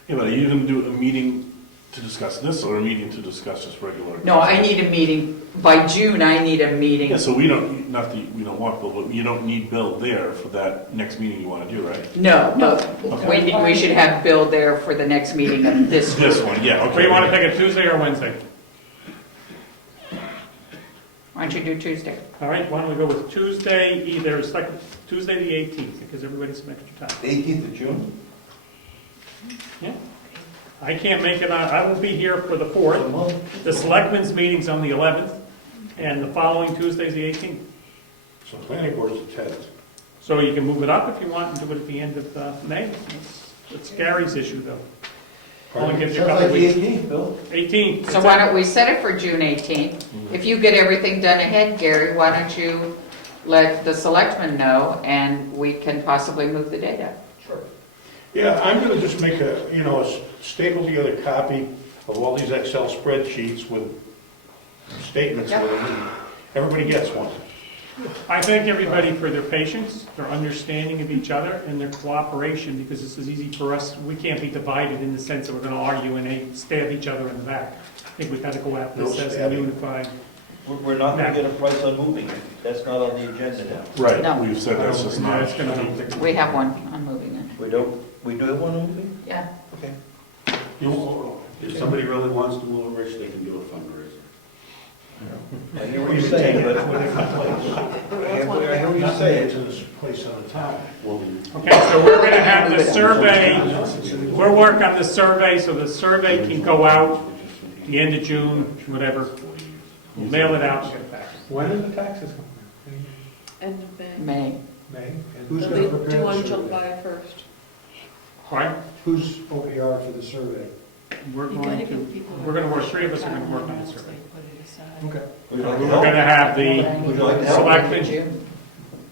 Yeah, but are you gonna do a meeting to discuss this, or a meeting to discuss just regular? No, I need a meeting, by June, I need a meeting. Yeah, so we don't, not that we don't want Bill, but you don't need Bill there for that next meeting you wanna do, right? No, but we should have Bill there for the next meeting of this group. This one, yeah, okay. So you want to pick a Tuesday or Wednesday? Why don't you do Tuesday? All right, why don't we go with Tuesday, either second, Tuesday the 18th, because everybody's some extra time. 18th of June? Yeah. I can't make it, I will be here for the 4th. The selectmen's meeting's on the 11th, and the following Tuesday's the 18th. So planning board's the 10th. So you can move it up if you want and do it at the end of May. It's Gary's issue, though. Only gives you a Sounds couple like the weeks. 18th, Bill. 18th. So why don't we set it for June 18th? If you get everything done ahead, Gary, why don't you let the selectmen know, and we can possibly move the date up? Sure. Yeah, I'm gonna just make a staple together copy of all these Excel spreadsheets with statements in them, and everybody gets one. I thank everybody for their patience, their understanding of each other, and their cooperation, because this is easy for us. We can't be divided in the sense that we're going to argue and stab each other in the back. I think we've got to go after this No as a stabbing. unified. We're not gonna get a price on moving it. That's not on the agenda now. Right, No. we've said that's just No, not. it's going to be. We have one on moving it. We don't, we do have one on moving? Yeah. Okay. If somebody really wants to move it, Rich, they can do a fundraiser. I hear what you're saying, but I hear what you're Not saying. to this place on the town. Okay, so we're going to have the survey, we'll work on the survey, so the survey can go out the end of June, whatever. We'll mail it out and get it back. When are the taxes coming? End of May. May. May? And Who's They'll gonna be prepare due on the survey? July 1st. All right? Who's OPR for the survey? We're going to work, three of us are going to work on the survey. Okay. Would you We're like to going help? to have the Would you like to help? selectmen, June.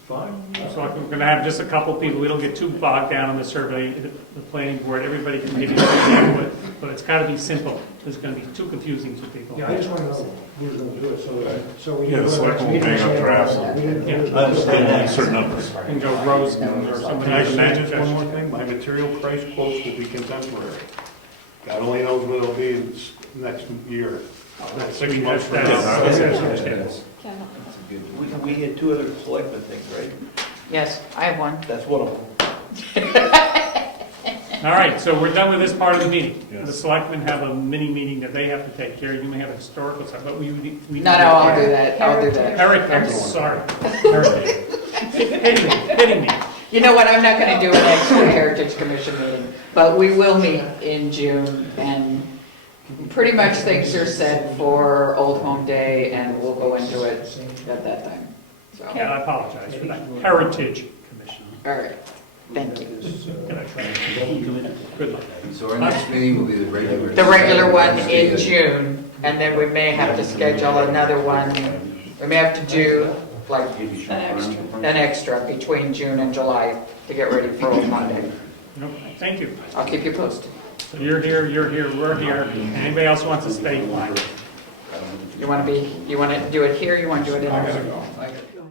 Fine. so we're going to have just a couple people, we don't get too bogged down on the survey, the planning board, everybody can give you an idea, but it's got to be simple. It's going to be too confusing to people. Yeah, I just want to know who's going to do it, so we. Yeah, the selectmen will hang up drafts. Yeah. I understand that. Certain numbers. And go Rose or somebody Can I has a say magic just one more fish. thing? My material price quotes will be contemporary. God only knows what it'll be in next year. That's 6 months from that's now. understandable. We had two other selectmen things, right? Yes, I have one. That's one of them. All right, so we're done with this part of the meeting. Yes. The selectmen have a mini meeting that they have to take care of. You may have a historical stuff, but we. No, I'll do that, I'll do that. Eric, I'm sorry. Hitting me. You know what, I'm not gonna do an extra Heritage Commission meeting, but we will meet in June, and pretty much things are set for Old Home Day, and we'll go into it at that time. So, Yeah, I apologize for that. Heritage Commission. all right, thank you. Can I try? Good luck. So our next meeting will be the regular. The regular one in June, and then we may have to schedule another one, we may have to do like an extra between June and July to get ready for Old Monday. Nope, thank you. I'll keep you posted. So you're here, we're here. Anybody else wants to stay? Fine. You wanna do it here, you wanna do it in? I gotta go.